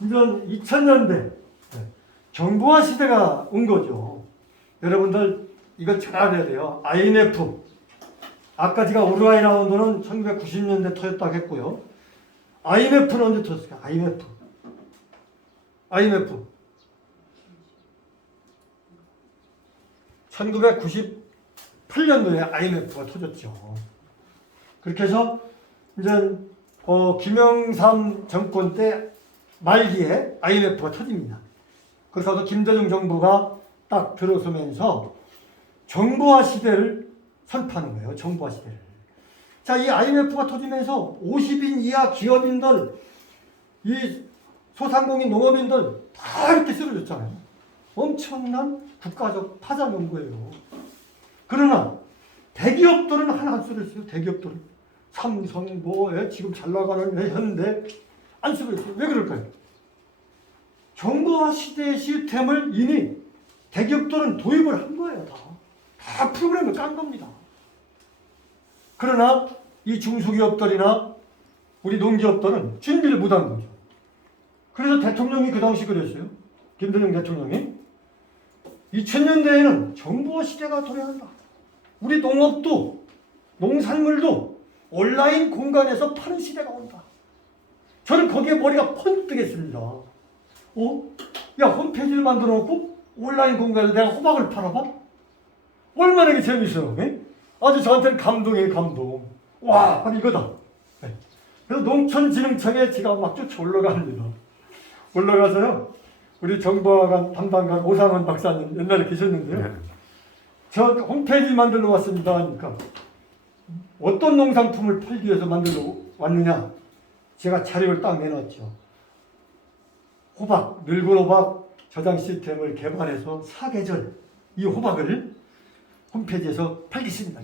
이런 2000년대 정보화 시대가 온 거죠. 여러분들 이거 잘 알아야 돼요. IMF. 아까 제가 우루과이 라운드는 1990년대 터졌다고 했고요. IMF는 언제 터졌을까요? IMF. 1998년도에 IMF가 터졌죠. 그렇게 해서 이제 김영삼 정권 때 말기에 IMF가 터집니다. 그래서 김대중 정부가 딱 들어서면서 정보화 시대를 선포하는 거예요. 정보화 시대를. 자, 이 IMF가 터지면서 50인 이하 기업인들, 이 소상공인 농업인들 다 이렇게 쓰러졌잖아요. 엄청난 국가적 파장이 온 거예요. 그러나 대기업들은 하나 안 쓰러졌어요. 대기업들은. 삼성, 지금 잘 나가는 현대 안 쓰러졌어요. 왜 그럴까요? 정보화 시대의 시스템을 이미 대기업들은 도입을 한 거예요. 다 프로그램을 깐 겁니다. 그러나 이 중소기업들이나 우리 농기업들은 준비를 못한 거죠. 그래서 대통령이 그 당시 그랬어요. 김대중 대통령이 2000년대에는 정보화 시대가 도래한다. 우리 농업도 농산물도 온라인 공간에서 파는 시대가 온다. 저는 거기에 머리가 번뜩했습니다. 야, 홈페이지를 만들어 놓고 온라인 공간에서 내가 호박을 팔아봐? 얼마나 이게 재밌어요. 아주 저한테는 감동이에요, 감동. 와, 이거다. 그래서 농촌진흥청에 제가 막 쫓아 올라갑니다. 올라가서요, 우리 정보화관 담당관 오상원 박사님 옛날에 계셨는데요. 저 홈페이지 만들러 왔습니다 하니까 어떤 농산품을 팔기 위해서 만들러 왔느냐? 제가 자료를 딱 내놨죠. 호박, 늙은 호박 저장 시스템을 개발해서 사계절 이 호박을 홈페이지에서 팔겠습니다.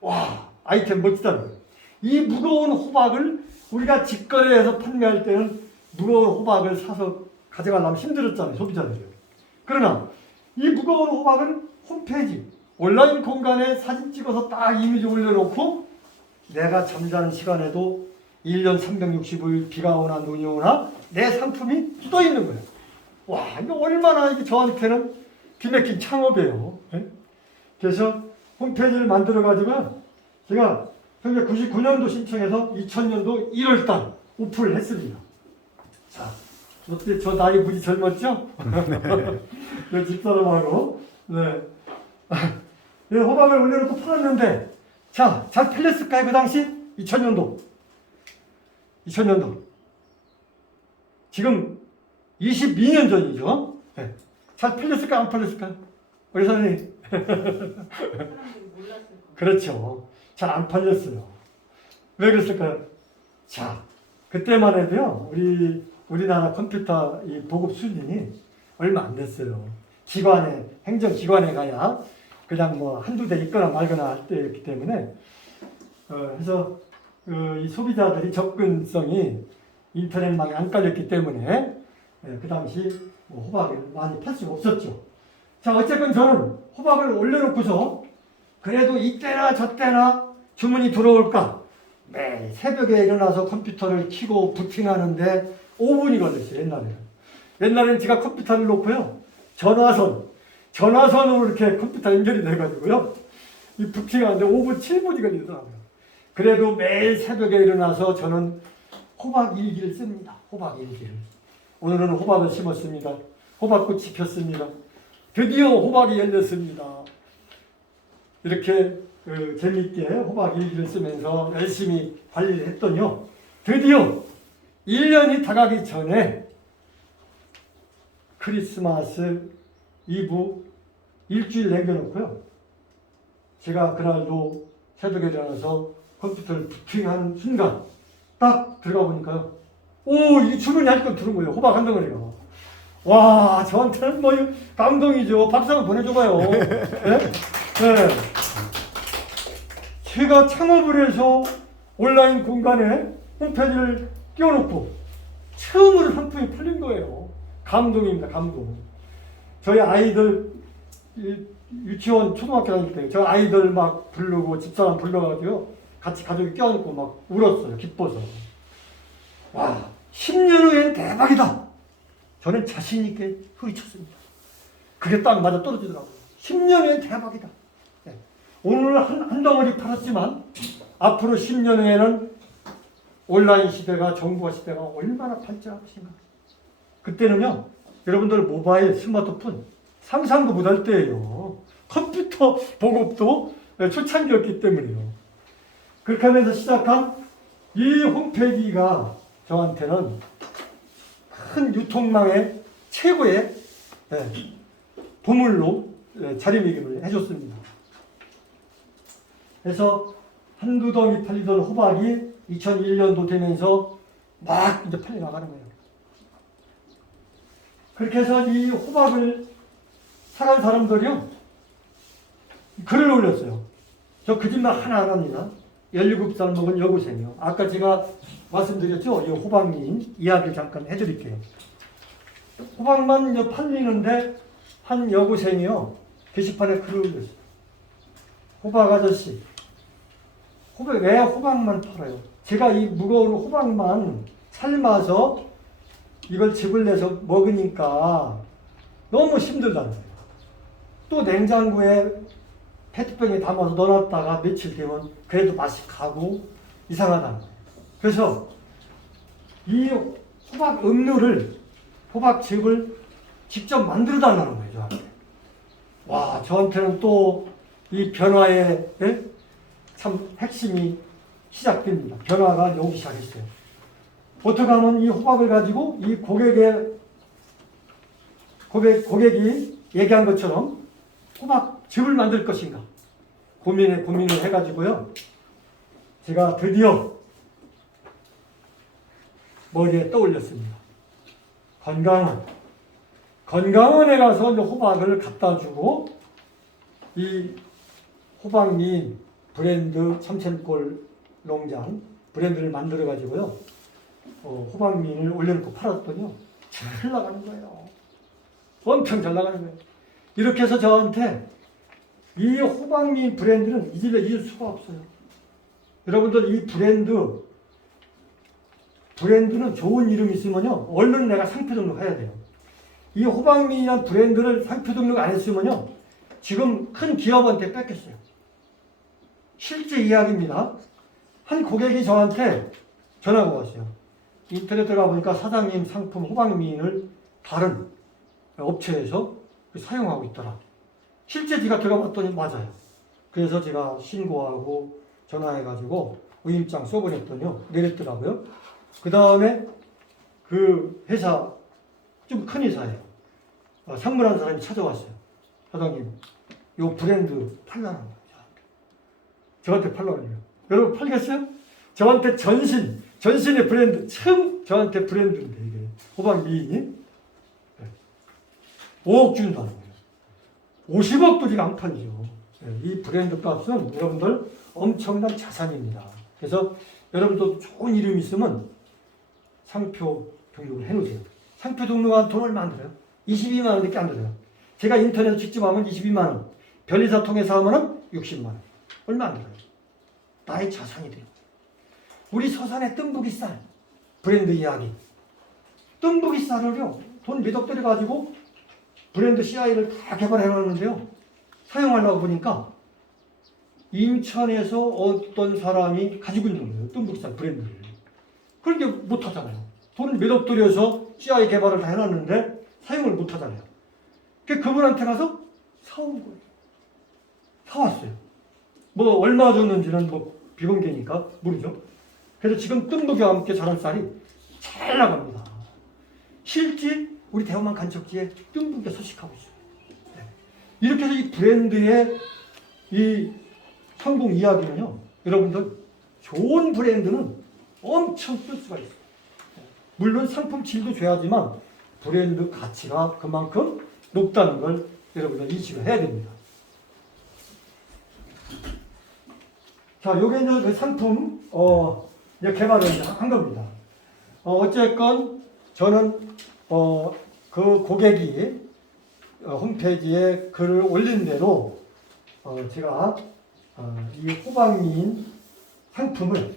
와, 아이템 멋지다는 거예요. 이 무거운 호박을 우리가 직거래해서 판매할 때는 무거운 호박을 사서 가져가려면 힘들었잖아요, 소비자들이. 그러나 이 무거운 호박을 홈페이지, 온라인 공간에 사진 찍어서 딱 이미지 올려놓고 내가 잠자는 시간에도 1년 365일 비가 오나 눈이 오나 내 상품이 떠 있는 거예요. 와, 이거 얼마나 이게 저한테는 기맥힌 창업이에요. 그래서 홈페이지를 만들어가지고 제가 1999년도 신청해서 2000년도 1월달 오픈을 했습니다. 자, 어때? 저 나이 무지 젊었죠? 네. 집사람하고. 네. 네, 호박을 올려놓고 팔았는데, 자, 잘 팔렸을까요? 그 당시? 2000년도. 지금 22년 전이죠? 네. 잘 팔렸을까요? 안 팔렸을까요? 우리 선생님. 사람들이 몰랐을 거예요. 그렇죠. 잘 안 팔렸어요. 왜 그랬을까요? 자, 그때만 해도요, 우리나라 컴퓨터 이 보급 수준이 얼마 안 됐어요. 행정기관에 가야 그냥 뭐 한두 대 있거나 말거나 할 때였기 때문에, 그래서 이 소비자들이 접근성이 인터넷망에 안 깔렸기 때문에, 그 당시 뭐 호박을 많이 팔 수가 없었죠. 자, 어쨌건 저는 호박을 올려놓고서 그래도 이때나 저때나 주문이 들어올까? 매일 새벽에 일어나서 컴퓨터를 켜고 부팅하는데 5분이 걸렸어요, 옛날에는 제가 컴퓨터를 놓고요, 전화선으로 이렇게 컴퓨터 연결이 돼가지고요, 이 부팅하는데 5분, 7분이 걸리더라고요. 그래도 매일 새벽에 일어나서 저는 호박 일기를 씁니다. 호박 일기를. 오늘은 호박을 심었습니다. 호박꽃이 폈습니다. 드디어 호박이 열렸습니다. 이렇게 재미있게 호박 일기를 쓰면서 열심히 관리를 했더니요, 드디어 1년이 다가기 전에 크리스마스 이브 일주일 남겨놓고요, 제가 그날도 새벽에 일어나서 컴퓨터를 부팅하는 순간 딱 들어가 보니까요, 이 주문이 할 건 들은 거예요. 호박 한 덩어리가. 와, 저한테는 뭐 감동이죠. 박수 한번 보내줘봐요. 네? 네. 제가 창업을 해서 온라인 공간에 홈페이지를 띄워놓고 처음으로 상품이 팔린 거예요. 감동입니다. 감동. 저희 아이들 유치원 초등학교 다닐 때 저 아이들 막 부르고 집사람 불러가지고 같이 가족이 껴안고 막 울었어요. 기뻐서. 와, 10년 후엔 대박이다. 저는 자신 있게 소리쳤습니다. 그게 딱 맞아 떨어지더라고요. 10년 후엔 대박이다. 네. 오늘 한 덩어리 팔았지만 앞으로 10년 후에는 온라인 시대가 정보화 시대가 얼마나 팔지 않으신가. 그때는요, 여러분들 모바일 스마트폰 상상도 못할 때예요. 컴퓨터 보급도 초창기였기 때문에요. 그렇게 하면서 시작한 이 홈페이지가 저한테는 큰 유통망의 최고의 보물로 자리매김을 해줬습니다. 그래서 한두 덩이 팔리던 호박이 2001년도 되면서 막 이제 팔려 나가는 거예요. 그렇게 해서 이 호박을 사간 사람들이요, 글을 올렸어요. 저 거짓말 하나 안 합니다. 17살 먹은 여고생이요. 아까 제가 말씀드렸죠? 이 호박민 이야기를 잠깐 해드릴게요. 호박만 이제 팔리는데 한 여고생이요, 게시판에 글을 올렸어요. 호박 아저씨, 왜 호박만 팔아요? 제가 이 무거운 호박만 삶아서 이걸 즙을 내서 먹으니까 너무 힘들다는 거예요. 또 냉장고에 페트병에 담아서 넣어놨다가 며칠 되면 그래도 맛이 가고 이상하다는 거예요. 그래서 이 호박 음료를, 호박즙을 직접 만들어 달라는 거예요, 저한테. 와, 저한테는 또 이 변화의 참 핵심이 시작됩니다. 변화가 오기 시작했어요. 어떻게 하면 이 호박을 가지고 이 고객이 얘기한 것처럼 호박즙을 만들 것인가 고민을 해가지고요. 제가 드디어 머리에 떠올렸습니다. 건강원에 가서 호박을 갖다 주고 이 호박민 브랜드 참치골 농장 브랜드를 만들어 가지고요. 호박민을 올려놓고 팔았더니요, 잘 나가는 거예요. 엄청 잘 나가는 거예요. 이렇게 해서 저한테 이 호박민 브랜드는 이 집에 잊을 수가 없어요. 여러분들 이 브랜드는 좋은 이름이 있으면요, 얼른 내가 상표 등록해야 돼요. 이 호박민이라는 브랜드를 상표 등록 안 했으면요, 지금 큰 기업한테 뺏겼어요. 실제 이야기입니다. 한 고객이 저한테 전화가 왔어요. 인터넷 들어가 보니까 사장님 상품 호박민을 다른 업체에서 사용하고 있더라. 실제 제가 들어봤더니 맞아요. 그래서 제가 신고하고 전화해가지고 의임장 써보냈더니요, 내렸더라고요. 그 다음에 그 회사, 좀 큰 회사예요. 상무라는 사람이 찾아왔어요. 사장님, 요 브랜드 팔라는 거예요. 저한테 팔라고 해요. 여러분 팔겠어요? 저한테 전신의 브랜드, 처음 저한테 브랜드인데, 이게 호박 미인이 5억 준다는 거예요. 50억도 지금 안 팔죠. 이 브랜드 값은 여러분들 엄청난 자산입니다. 그래서 여러분도 좋은 이름이 있으면 상표 등록을 해놓으세요. 상표 등록한 돈 얼마 안 들어요? 22만 원밖에 안 들어요. 제가 인터넷 직접 하면 22만 원, 변리사 통해서 하면 60만 원. 얼마 안 들어요. 나의 자산이 돼요. 우리 서산의 뜸부기쌀 브랜드 이야기. 뜸부기쌀을요, 돈 몇 억 들여가지고 브랜드 CI를 다 개발해놨는데요, 사용하려고 보니까 인천에서 어떤 사람이 가지고 있는 거예요. 뜸부기쌀 브랜드를. 그런데 못하잖아요. 돈 몇 억 들여서 CI 개발을 다 해놨는데 사용을 못하잖아요. 그분한테 가서 사온 거예요. 사왔어요. 뭐 얼마 줬는지는 뭐 비공개니까 모르죠. 그래서 지금 뜸부기와 함께 자란 쌀이 잘 나갑니다. 실제 우리 대형만 간척지에 뜸부기가 서식하고 있어요. 네. 이렇게 해서 이 브랜드의 이 성공 이야기는요, 여러분들 좋은 브랜드는 엄청 뜰 수가 있어요. 물론 상품 질도 줘야지만 브랜드 가치가 그만큼 높다는 걸 여러분들 인식을 해야 됩니다. 자, 요게 이제 그 상품, 이제 개발을 이제 한 겁니다. 어쨌건 저는, 그 고객이 홈페이지에 글을 올린 대로, 제가, 이 호박미인 상품을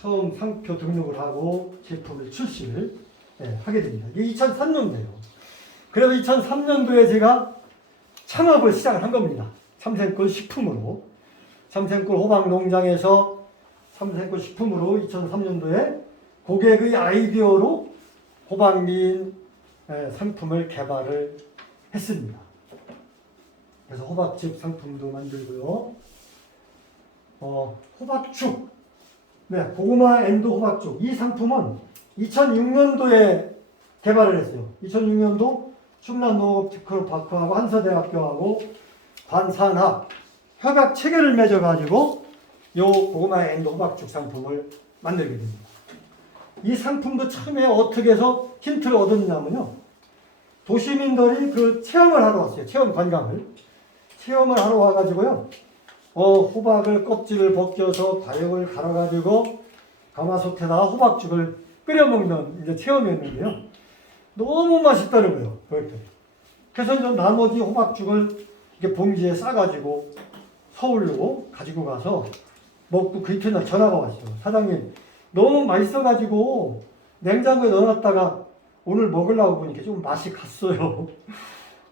처음 상표 등록을 하고 제품을 출시를 하게 됩니다. 이게 2003년도예요. 그래서 2003년도에 제가 창업을 시작을 한 겁니다. 참새골 식품으로. 참새골 호박 농장에서 참새골 식품으로 2003년도에 고객의 아이디어로 호박미인 상품을 개발을 했습니다. 그래서 호박즙 상품도 만들고요. 호박죽, 네, 고구마 앤드 호박죽. 이 상품은 2006년도에 개발을 했어요. 2006년도 충남농업테크노파크하고 한서대학교하고 관산학 협약 체결을 맺어가지고 요 고구마 앤드 호박죽 상품을 만들게 됩니다. 이 상품도 처음에 어떻게 해서 힌트를 얻었냐면요. 도시민들이 그 체험을 하러 왔어요. 체험 관광을. 체험을 하러 와가지고요. 호박을 껍질을 벗겨서 과육을 갈아가지고 가마솥에다가 호박죽을 끓여 먹는 이제 체험이었는데요. 너무 맛있다는 거예요. 그래서 이제 나머지 호박죽을 이렇게 봉지에 싸가지고 서울로 가지고 가서 먹고 그 이튿날 전화가 왔어요. 사장님, 너무 맛있어가지고 냉장고에 넣어놨다가 오늘 먹으려고 보니까 좀 맛이 갔어요.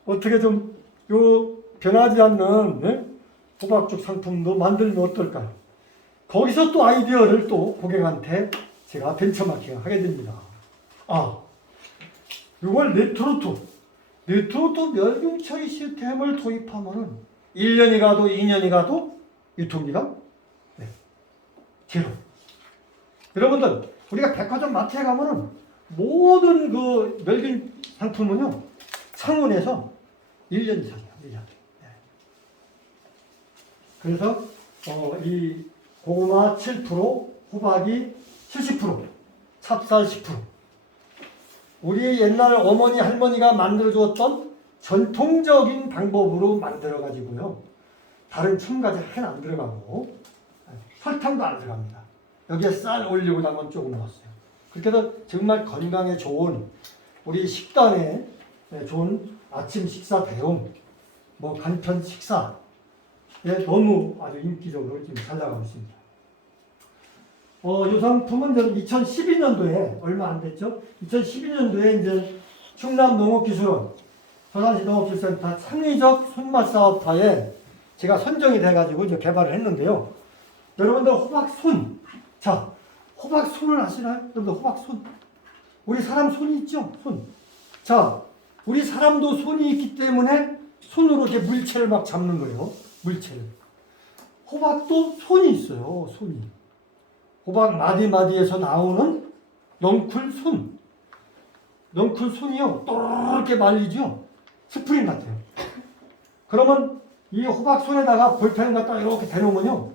어떻게 좀 요 변하지 않는 호박죽 상품도 만들면 어떨까요? 거기서 또 아이디어를 또 고객한테 제가 벤처마킹을 하게 됩니다. 이걸 네트로트 멸균 처리 시스템을 도입하면은 1년이 가도 2년이 가도 유통기간 제로. 여러분들, 우리가 백화점 마트에 가면은 모든 그 멸균 상품은요, 창원에서 1년 이상이에요. 1년. 그래서 이 고구마 7%, 호박이 70%, 찹쌀 10%. 우리 옛날 어머니 할머니가 만들어 주었던 전통적인 방법으로 만들어 가지고요. 다른 첨가제 하나 안 들어가고 설탕도 안 들어갑니다. 여기에 쌀 올리고 당근 조금 넣었어요. 그렇게 해서 정말 건강에 좋은 우리 식단에 좋은 아침 식사 대용, 뭐 간편 식사에 너무 아주 인기적으로 지금 잘 나가고 있습니다. 이 상품은 2012년도에 얼마 안 됐죠? 2012년도에 이제 충남농업기술원 서산시 농업기술센터 창의적 손맛 사업화에 제가 선정이 돼가지고 이제 개발을 했는데요. 여러분들 호박손, 자, 호박손을 아시나요? 여러분들 호박손, 우리 사람 손이 있죠? 손. 자, 우리 사람도 손이 있기 때문에 손으로 이렇게 물체를 막 잡는 거예요. 물체를. 호박도 손이 있어요. 손이. 호박 마디마디에서 나오는 넝쿨손. 넝쿨손이요. 또렇게 말리죠. 스프링 같아요. 그러면 이 호박손에다가 볼펜 갖다 이렇게 대놓으면요.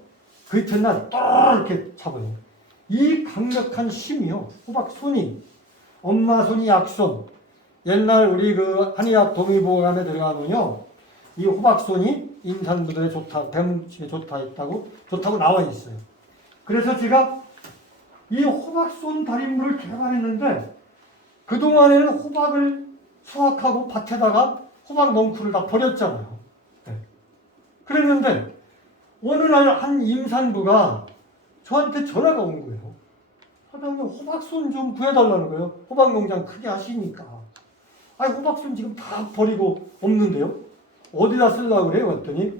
그 이튿날 또렇게 잡아요. 이 강력한 힘이요. 호박손이. 엄마 손이 약손. 옛날 우리 그 한의학 동의보감에 들어가면요. 이 호박손이 임산부들에 좋다, 배문침에 좋다고 나와 있어요. 그래서 제가 이 호박손 달인물을 개발했는데 그동안에는 호박을 수확하고 밭에다가 호박 넝쿨을 다 버렸잖아요. 그랬는데 어느 날 한 임산부가 저한테 전화가 온 거예요. 사장님 호박손 좀 구해달라는 거예요. 호박 농장 크게 하시니까. 아니 호박손 지금 다 버리고 없는데요. 어디다 쓰려고 그래요? 그랬더니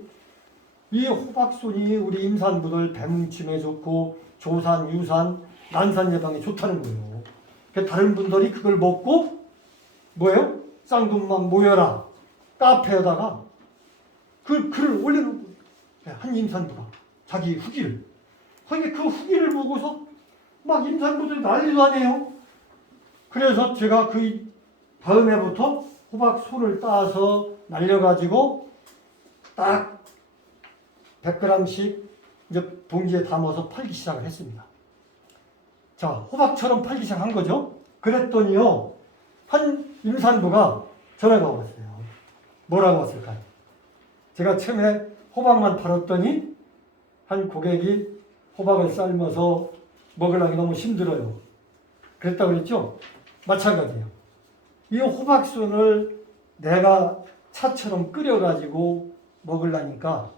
이 호박손이 우리 임산부들 배뭉침에 좋고 조산, 유산, 난산 예방에 좋다는 거예요. 그러니까 다른 분들이 그걸 먹고 뭐예요? 쌍둥만 모여라 카페에다가 그 글을 올리는 거예요. 한 임산부가 자기 후기를. 그러니까 그 후기를 보고서 막 임산부들이 난리도 아니에요. 그래서 제가 그 다음 해부터 호박손을 따서 날려가지고 딱 100g씩 이제 봉지에 담아서 팔기 시작을 했습니다. 자, 호박처럼 팔기 시작한 거죠. 그랬더니요, 한 임산부가 전화가 왔어요. 뭐라고 왔을까요? 제가 처음에 호박만 팔았더니 한 고객이 호박을 삶아서 먹으려니 너무 힘들어요. 그랬다고 그랬죠? 마찬가지예요. 이 호박순을 내가 차처럼 끓여가지고 먹으려니까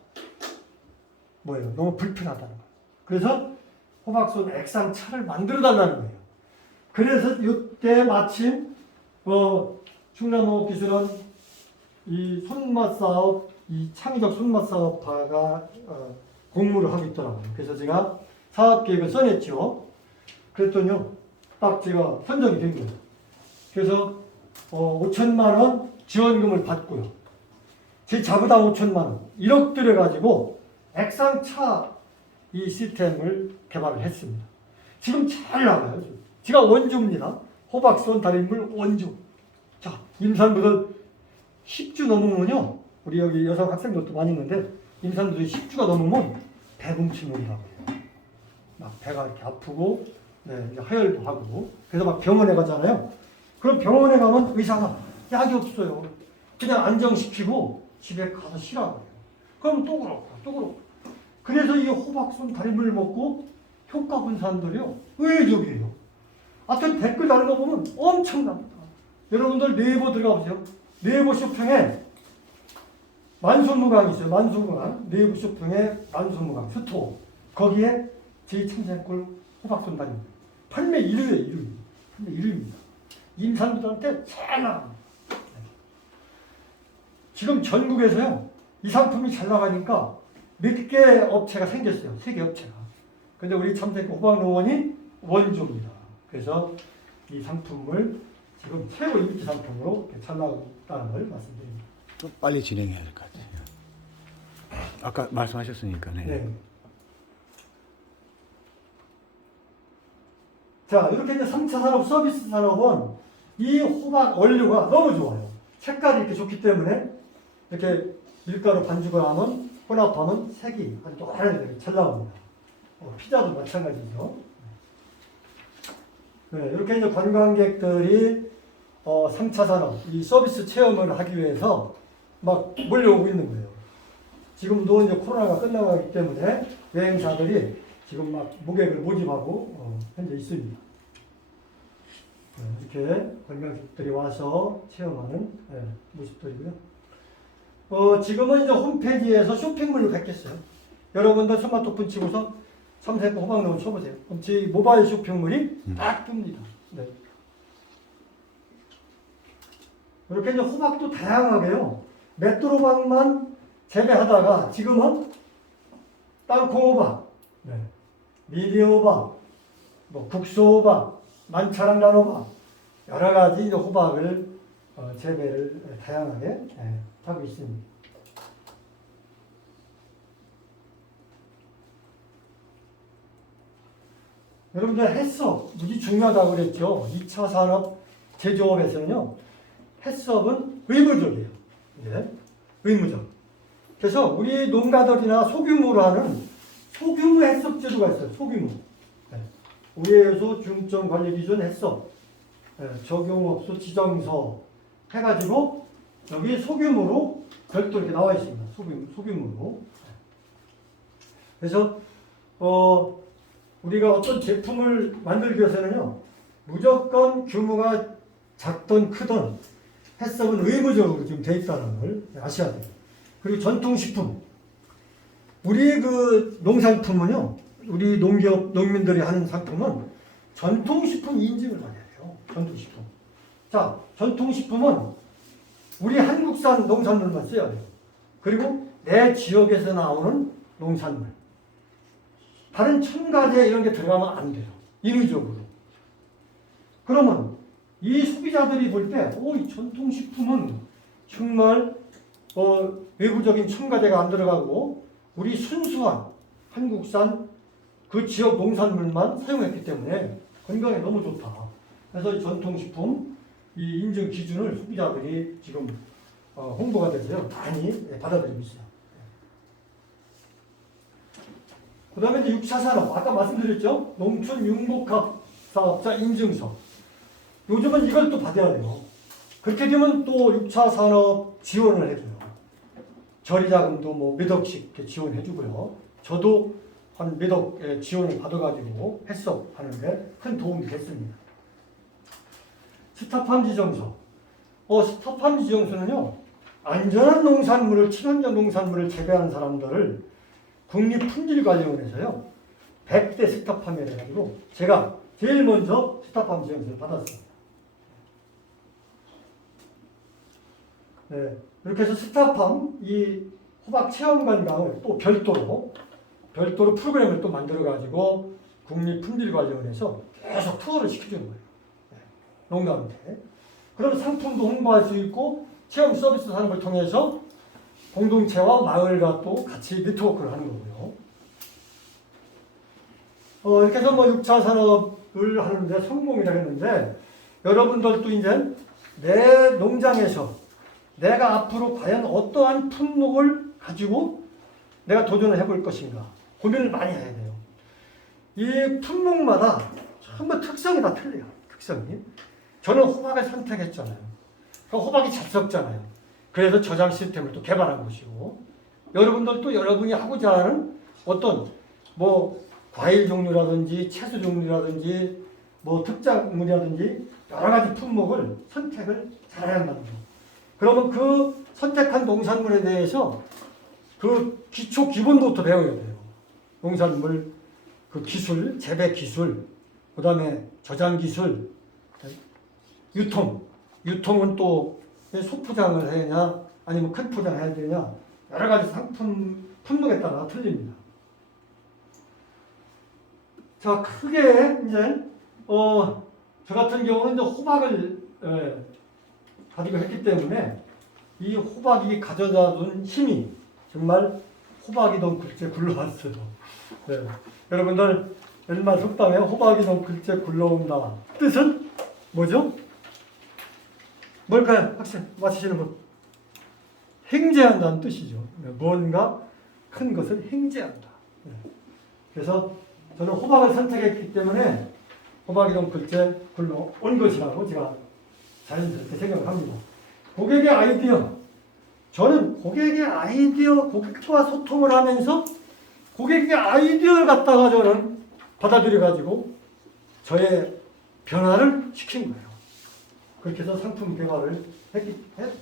뭐예요? 너무 불편하다는 거예요. 그래서 호박순 액상차를 만들어 달라는 거예요. 그래서 이때 마침 충남호흡기술은 이 손맛 사업, 이 창의적 손맛 사업화가 공모를 하고 있더라고요. 그래서 제가 사업 계획을 써냈죠. 그랬더니요, 딱 제가 선정이 된 거예요. 그래서 5천만 원 지원금을 받고요. 제 자부담 5천만 원, 1억 들여가지고 액상차 이 시스템을 개발을 했습니다. 지금 잘 나가요. 제가 원주입니다. 호박순 달인물 원주. 자, 임산부들 10주 넘으면요, 우리 여기 여성 학생들도 많이 있는데 임산부들이 10주가 넘으면 배붕침이 온다고 해요. 막 배가 이렇게 아프고, 네, 이제 하혈도 하고, 그래서 막 병원에 가잖아요. 그럼 병원에 가면 의사가 약이 없어요. 그냥 안정시키고 집에 가서 쉬라고 해요. 그럼 또 그렇고 또 그렇고. 그래서 이 호박순 달인물 먹고 효과 본 사람들이요, 의외적이에요. 하여튼 댓글 다는 거 보면 엄청납니다. 여러분들 네이버 들어가 보세요. 네이버 쇼핑에 만수무강이 있어요. 만수무강. 네이버 쇼핑에 만수무강 스토어. 거기에 제3생골 호박순 달인물. 판매 1위예요. 1위. 판매 1위입니다. 임산부들한테 잘 나갑니다. 지금 전국에서요, 이 상품이 잘 나가니까 몇 개 업체가 생겼어요. 3개 업체가. 근데 우리 참새꽃 호박농원이 원조입니다. 그래서 이 상품을 지금 최고 인기 상품으로 이렇게 잘 나가다는 걸 말씀드립니다. 좀 빨리 진행해야 될 것 같아요. 아까 말씀하셨으니까. 네. 자, 이렇게 이제 3차 산업, 서비스 산업은 이 호박 원료가 너무 좋아요. 색깔이 이렇게 좋기 때문에 이렇게 밀가루 반죽을 하면 혼합하면 색이 아주 노란색이 잘 나옵니다. 피자도 마찬가지죠. 네, 이렇게 이제 관광객들이 3차 산업, 이 서비스 체험을 하기 위해서 막 몰려오고 있는 거예요. 지금도 이제 코로나가 끝나가기 때문에 여행사들이 지금 막 고객을 모집하고 현재 있습니다. 이렇게 관광객들이 와서 체험하는 모습들이고요. 지금은 이제 홈페이지에서 쇼핑몰로 바뀌었어요. 여러분들 스마트폰 치고서 삼색구 호박농원 쳐보세요. 그럼 제 모바일 쇼핑몰이 딱 뜹니다. 네. 이렇게 이제 호박도 다양하게요. 맷도로박만 재배하다가 지금은 땅콩호박, 네, 미디호박, 뭐 국소호박, 만차랑 단호박 여러 가지 이제 호박을 재배를 다양하게 하고 있습니다. 여러분들 햇섭 무지 중요하다고 그랬죠. 2차 산업 제조업에서는요, 햇섭은 의무적이에요. 네, 의무적. 그래서 우리 농가들이나 소규모로 하는 소규모 햇섭 제도가 있어요. 소규모. 네. 우회효소 중점 관리 기준 햇섭, 적용업소 지정서 해가지고 여기 소규모로 별도 이렇게 나와 있습니다. 소규모로. 그래서 우리가 어떤 제품을 만들기 위해서는요, 무조건 규모가 작든 크든 햇섭은 의무적으로 지금 돼 있다는 걸 아셔야 돼요. 그리고 전통식품, 우리 그 농산품은요, 우리 농기업 농민들이 하는 상품은 전통식품 인증을 받아야 돼요. 전통식품. 자, 전통식품은 우리 한국산 농산물만 써야 돼요. 그리고 내 지역에서 나오는 농산물. 다른 첨가제 이런 게 들어가면 안 돼요. 인위적으로. 그러면 이 소비자들이 볼 때, 이 전통식품은 정말 외부적인 첨가제가 안 들어가고 우리 순수한 한국산 그 지역 농산물만 사용했기 때문에 건강에 너무 좋다. 그래서 이 전통식품 이 인증 기준을 소비자들이 지금 홍보가 돼서요, 많이 받아들이고 있어요. 그 다음에 이제 6차 산업, 아까 말씀드렸죠? 농촌 융복합 사업자 인증서. 요즘은 이걸 또 받아야 돼요. 그렇게 되면 또 6차 산업 지원을 해줘요. 저리자금도 뭐 몇 억씩 이렇게 지원해주고요. 저도 한 몇억의 지원을 받아가지고 해석하는데 큰 도움이 됐습니다. 스타팜 지정서. 스타팜 지정서는요, 안전한 농산물을, 친환경 농산물을 재배하는 사람들을 국립품질관리원에서요, 100대 스타팜이라 해가지고 제가 제일 먼저 스타팜 지정서를 받았습니다. 네, 이렇게 해서 스타팜, 이 호박 체험관광을 또 별도로 프로그램을 또 만들어가지고 국립품질관리원에서 계속 투어를 시켜주는 거예요. 네, 농가한테. 그럼 상품도 홍보할 수 있고 체험 서비스 하는 걸 통해서 공동체와 마을과 또 같이 네트워크를 하는 거고요. 이렇게 해서 6차 산업을 하는데 성공이라고 했는데, 여러분들도 이제 내 농장에서 내가 앞으로 과연 어떠한 품목을 가지고 내가 도전을 해볼 것인가 고민을 많이 해야 돼요. 이 품목마다 전부 특성이 다 틀려요. 특성이. 저는 호박을 선택했잖아요. 호박이 잘 썩잖아요. 그래서 저장 시스템을 또 개발한 것이고, 여러분들도 여러분이 하고자 하는 어떤 과일 종류라든지 채소 종류라든지 특작물이라든지 여러 가지 품목을 선택을 잘해야 한다는 거예요. 그러면 그 선택한 농산물에 대해서 그 기본부터 배워야 돼요. 농산물 그 기술, 재배 기술, 그 다음에 저장 기술, 유통은 또 소포장을 해야 되냐, 아니면 큰 포장해야 되냐, 여러 가지 품목에 따라 틀립니다. 자, 크게 이제 저 같은 경우는 이제 호박을 가지고 했기 때문에 이 호박이 가져다 준 힘이 정말 호박이 넌 글쎄 굴러왔어요. 네. 여러분들 옛말 속담에 호박이 넌 글쎄 굴러온다. 뜻은 뭐죠? 뭘까요? 학생 맞히시는 분? 행제한다는 뜻이죠. 뭔가 큰 것을 행제한다. 네. 그래서 저는 호박을 선택했기 때문에 호박이 넌 글쎄 굴러온 것이라고 제가 자연스럽게 생각을 합니다. 고객의 아이디어. 저는 고객과 소통을 하면서 고객의 아이디어를 갖다가 저는 받아들여가지고 저의 변화를 시킨 거예요. 그렇게 해서 상품 개발을 했기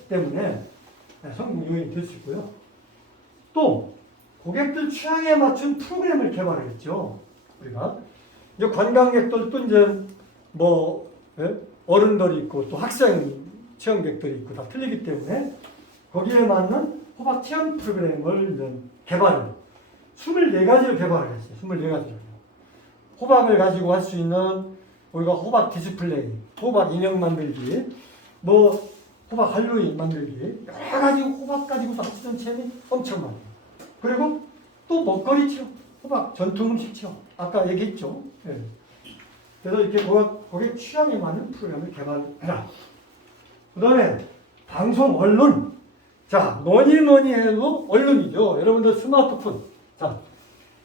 때문에 성공 요인이 될 수 있고요. 또 고객들 취향에 맞춘 프로그램을 개발을 했죠. 우리가 이제 관광객들도 이제 어른들이 있고 또 학생 체험객들이 있고 다 틀리기 때문에 거기에 맞는 호박 체험 프로그램을 이제 개발을 24가지를 개발을 했어요. 24가지를. 호박을 가지고 할 수 있는 우리가 호박 디스플레이, 호박 인형 만들기, 호박 할로윈 만들기, 여러 가지 호박 가지고도 할 수 있는 체험이 엄청 많아요. 그리고 또 먹거리 체험, 호박 전통 음식 체험, 아까 얘기했죠. 네. 그래서 이렇게 고객 취향에 맞는 프로그램을 개발해라. 그 다음에 방송, 언론. 자, 뭐니 해도 언론이죠. 여러분들 스마트폰. 자,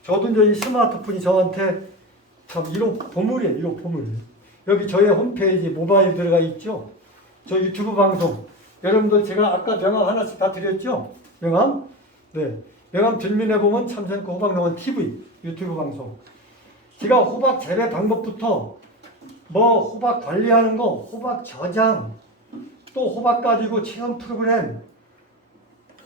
저도 이제 이 스마트폰이 저한테 참 보물이에요. 보물. 여기 저의 홈페이지 모바일 들어가 있죠. 저 유튜브 방송. 여러분들 제가 아까 명함 하나씩 다 드렸죠. 명함. 네. 명함 뒷면에 보면 참생코 호박농원 TV 유튜브 방송. 제가 호박 재배 방법부터 호박 관리하는 거, 호박 저장, 또 호박 가지고 체험 프로그램,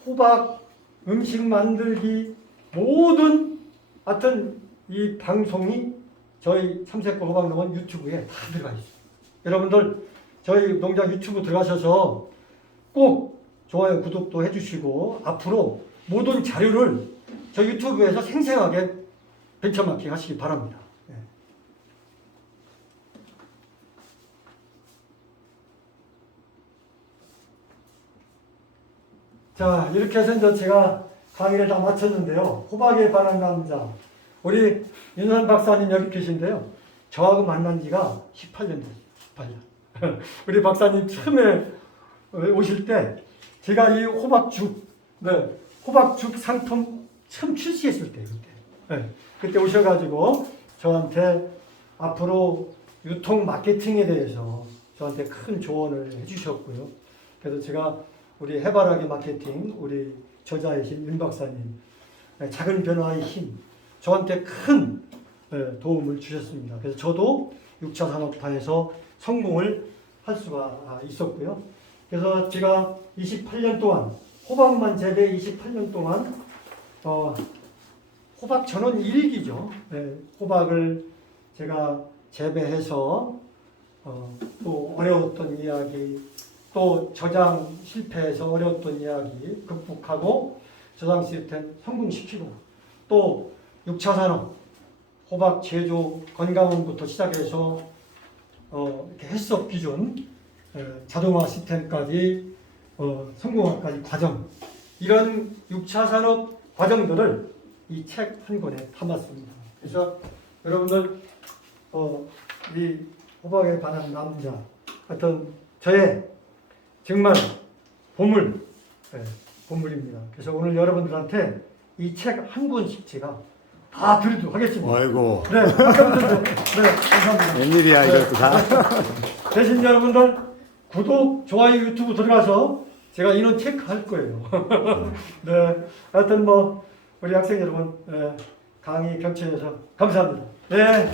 호박 음식 만들기, 모든 하여튼 이 방송이 저희 참새꽃 호박농원 유튜브에 다 들어가 있어요. 여러분들 저희 농장 유튜브 들어가셔서 꼭 좋아요, 구독도 해주시고 앞으로 모든 자료를 저희 유튜브에서 생생하게 벤처마킹 하시기 바랍니다. 네. 자, 이렇게 해서 이제 제가 강의를 다 마쳤는데요. 호박에 관한 강좌. 우리 윤선 박사님 여기 계신데요. 저하고 만난 지가 18년 됐어요. 18년. 우리 박사님 처음에 오실 때 제가 이 호박죽, 호박죽 상품 처음 출시했을 때, 그때 오셔가지고 저한테 앞으로 유통 마케팅에 대해서 저한테 큰 조언을 해주셨고요. 그래서 제가 우리 해바라기 마케팅, 우리 저자이신 윤 박사님, 작은 변화의 힘, 저한테 큰 도움을 주셨습니다. 그래서 저도 6차 산업화에서 성공을 할 수가 있었고요. 그래서 제가 28년 동안 호박만 재배 28년 동안 호박 전원 일기죠. 호박을 제가 재배해서 또 어려웠던 이야기, 또 저장 실패해서 어려웠던 이야기 극복하고 저장 시스템 성공시키고 또 6차 산업 호박 제조 건강원부터 시작해서 이렇게 해썹 기준 자동화 시스템까지 성공화까지 과정, 이런 6차 산업 과정들을 이 책 한 권에 담았습니다. 그래서 여러분들 이 호박에 관한 남자, 어떤 저의 정말 보물입니다. 그래서 오늘 여러분들한테 이 책 한 권씩 제가 다 드리도록 하겠습니다. 아이고. 네, 감사합니다. 네, 감사합니다. 웬일이야 이것도 다. 대신 여러분들 구독, 좋아요, 유튜브 들어가서 제가 인원 체크할 거예요. 네, 하여튼 우리 학생 여러분 강의 경청해서 감사합니다. 네.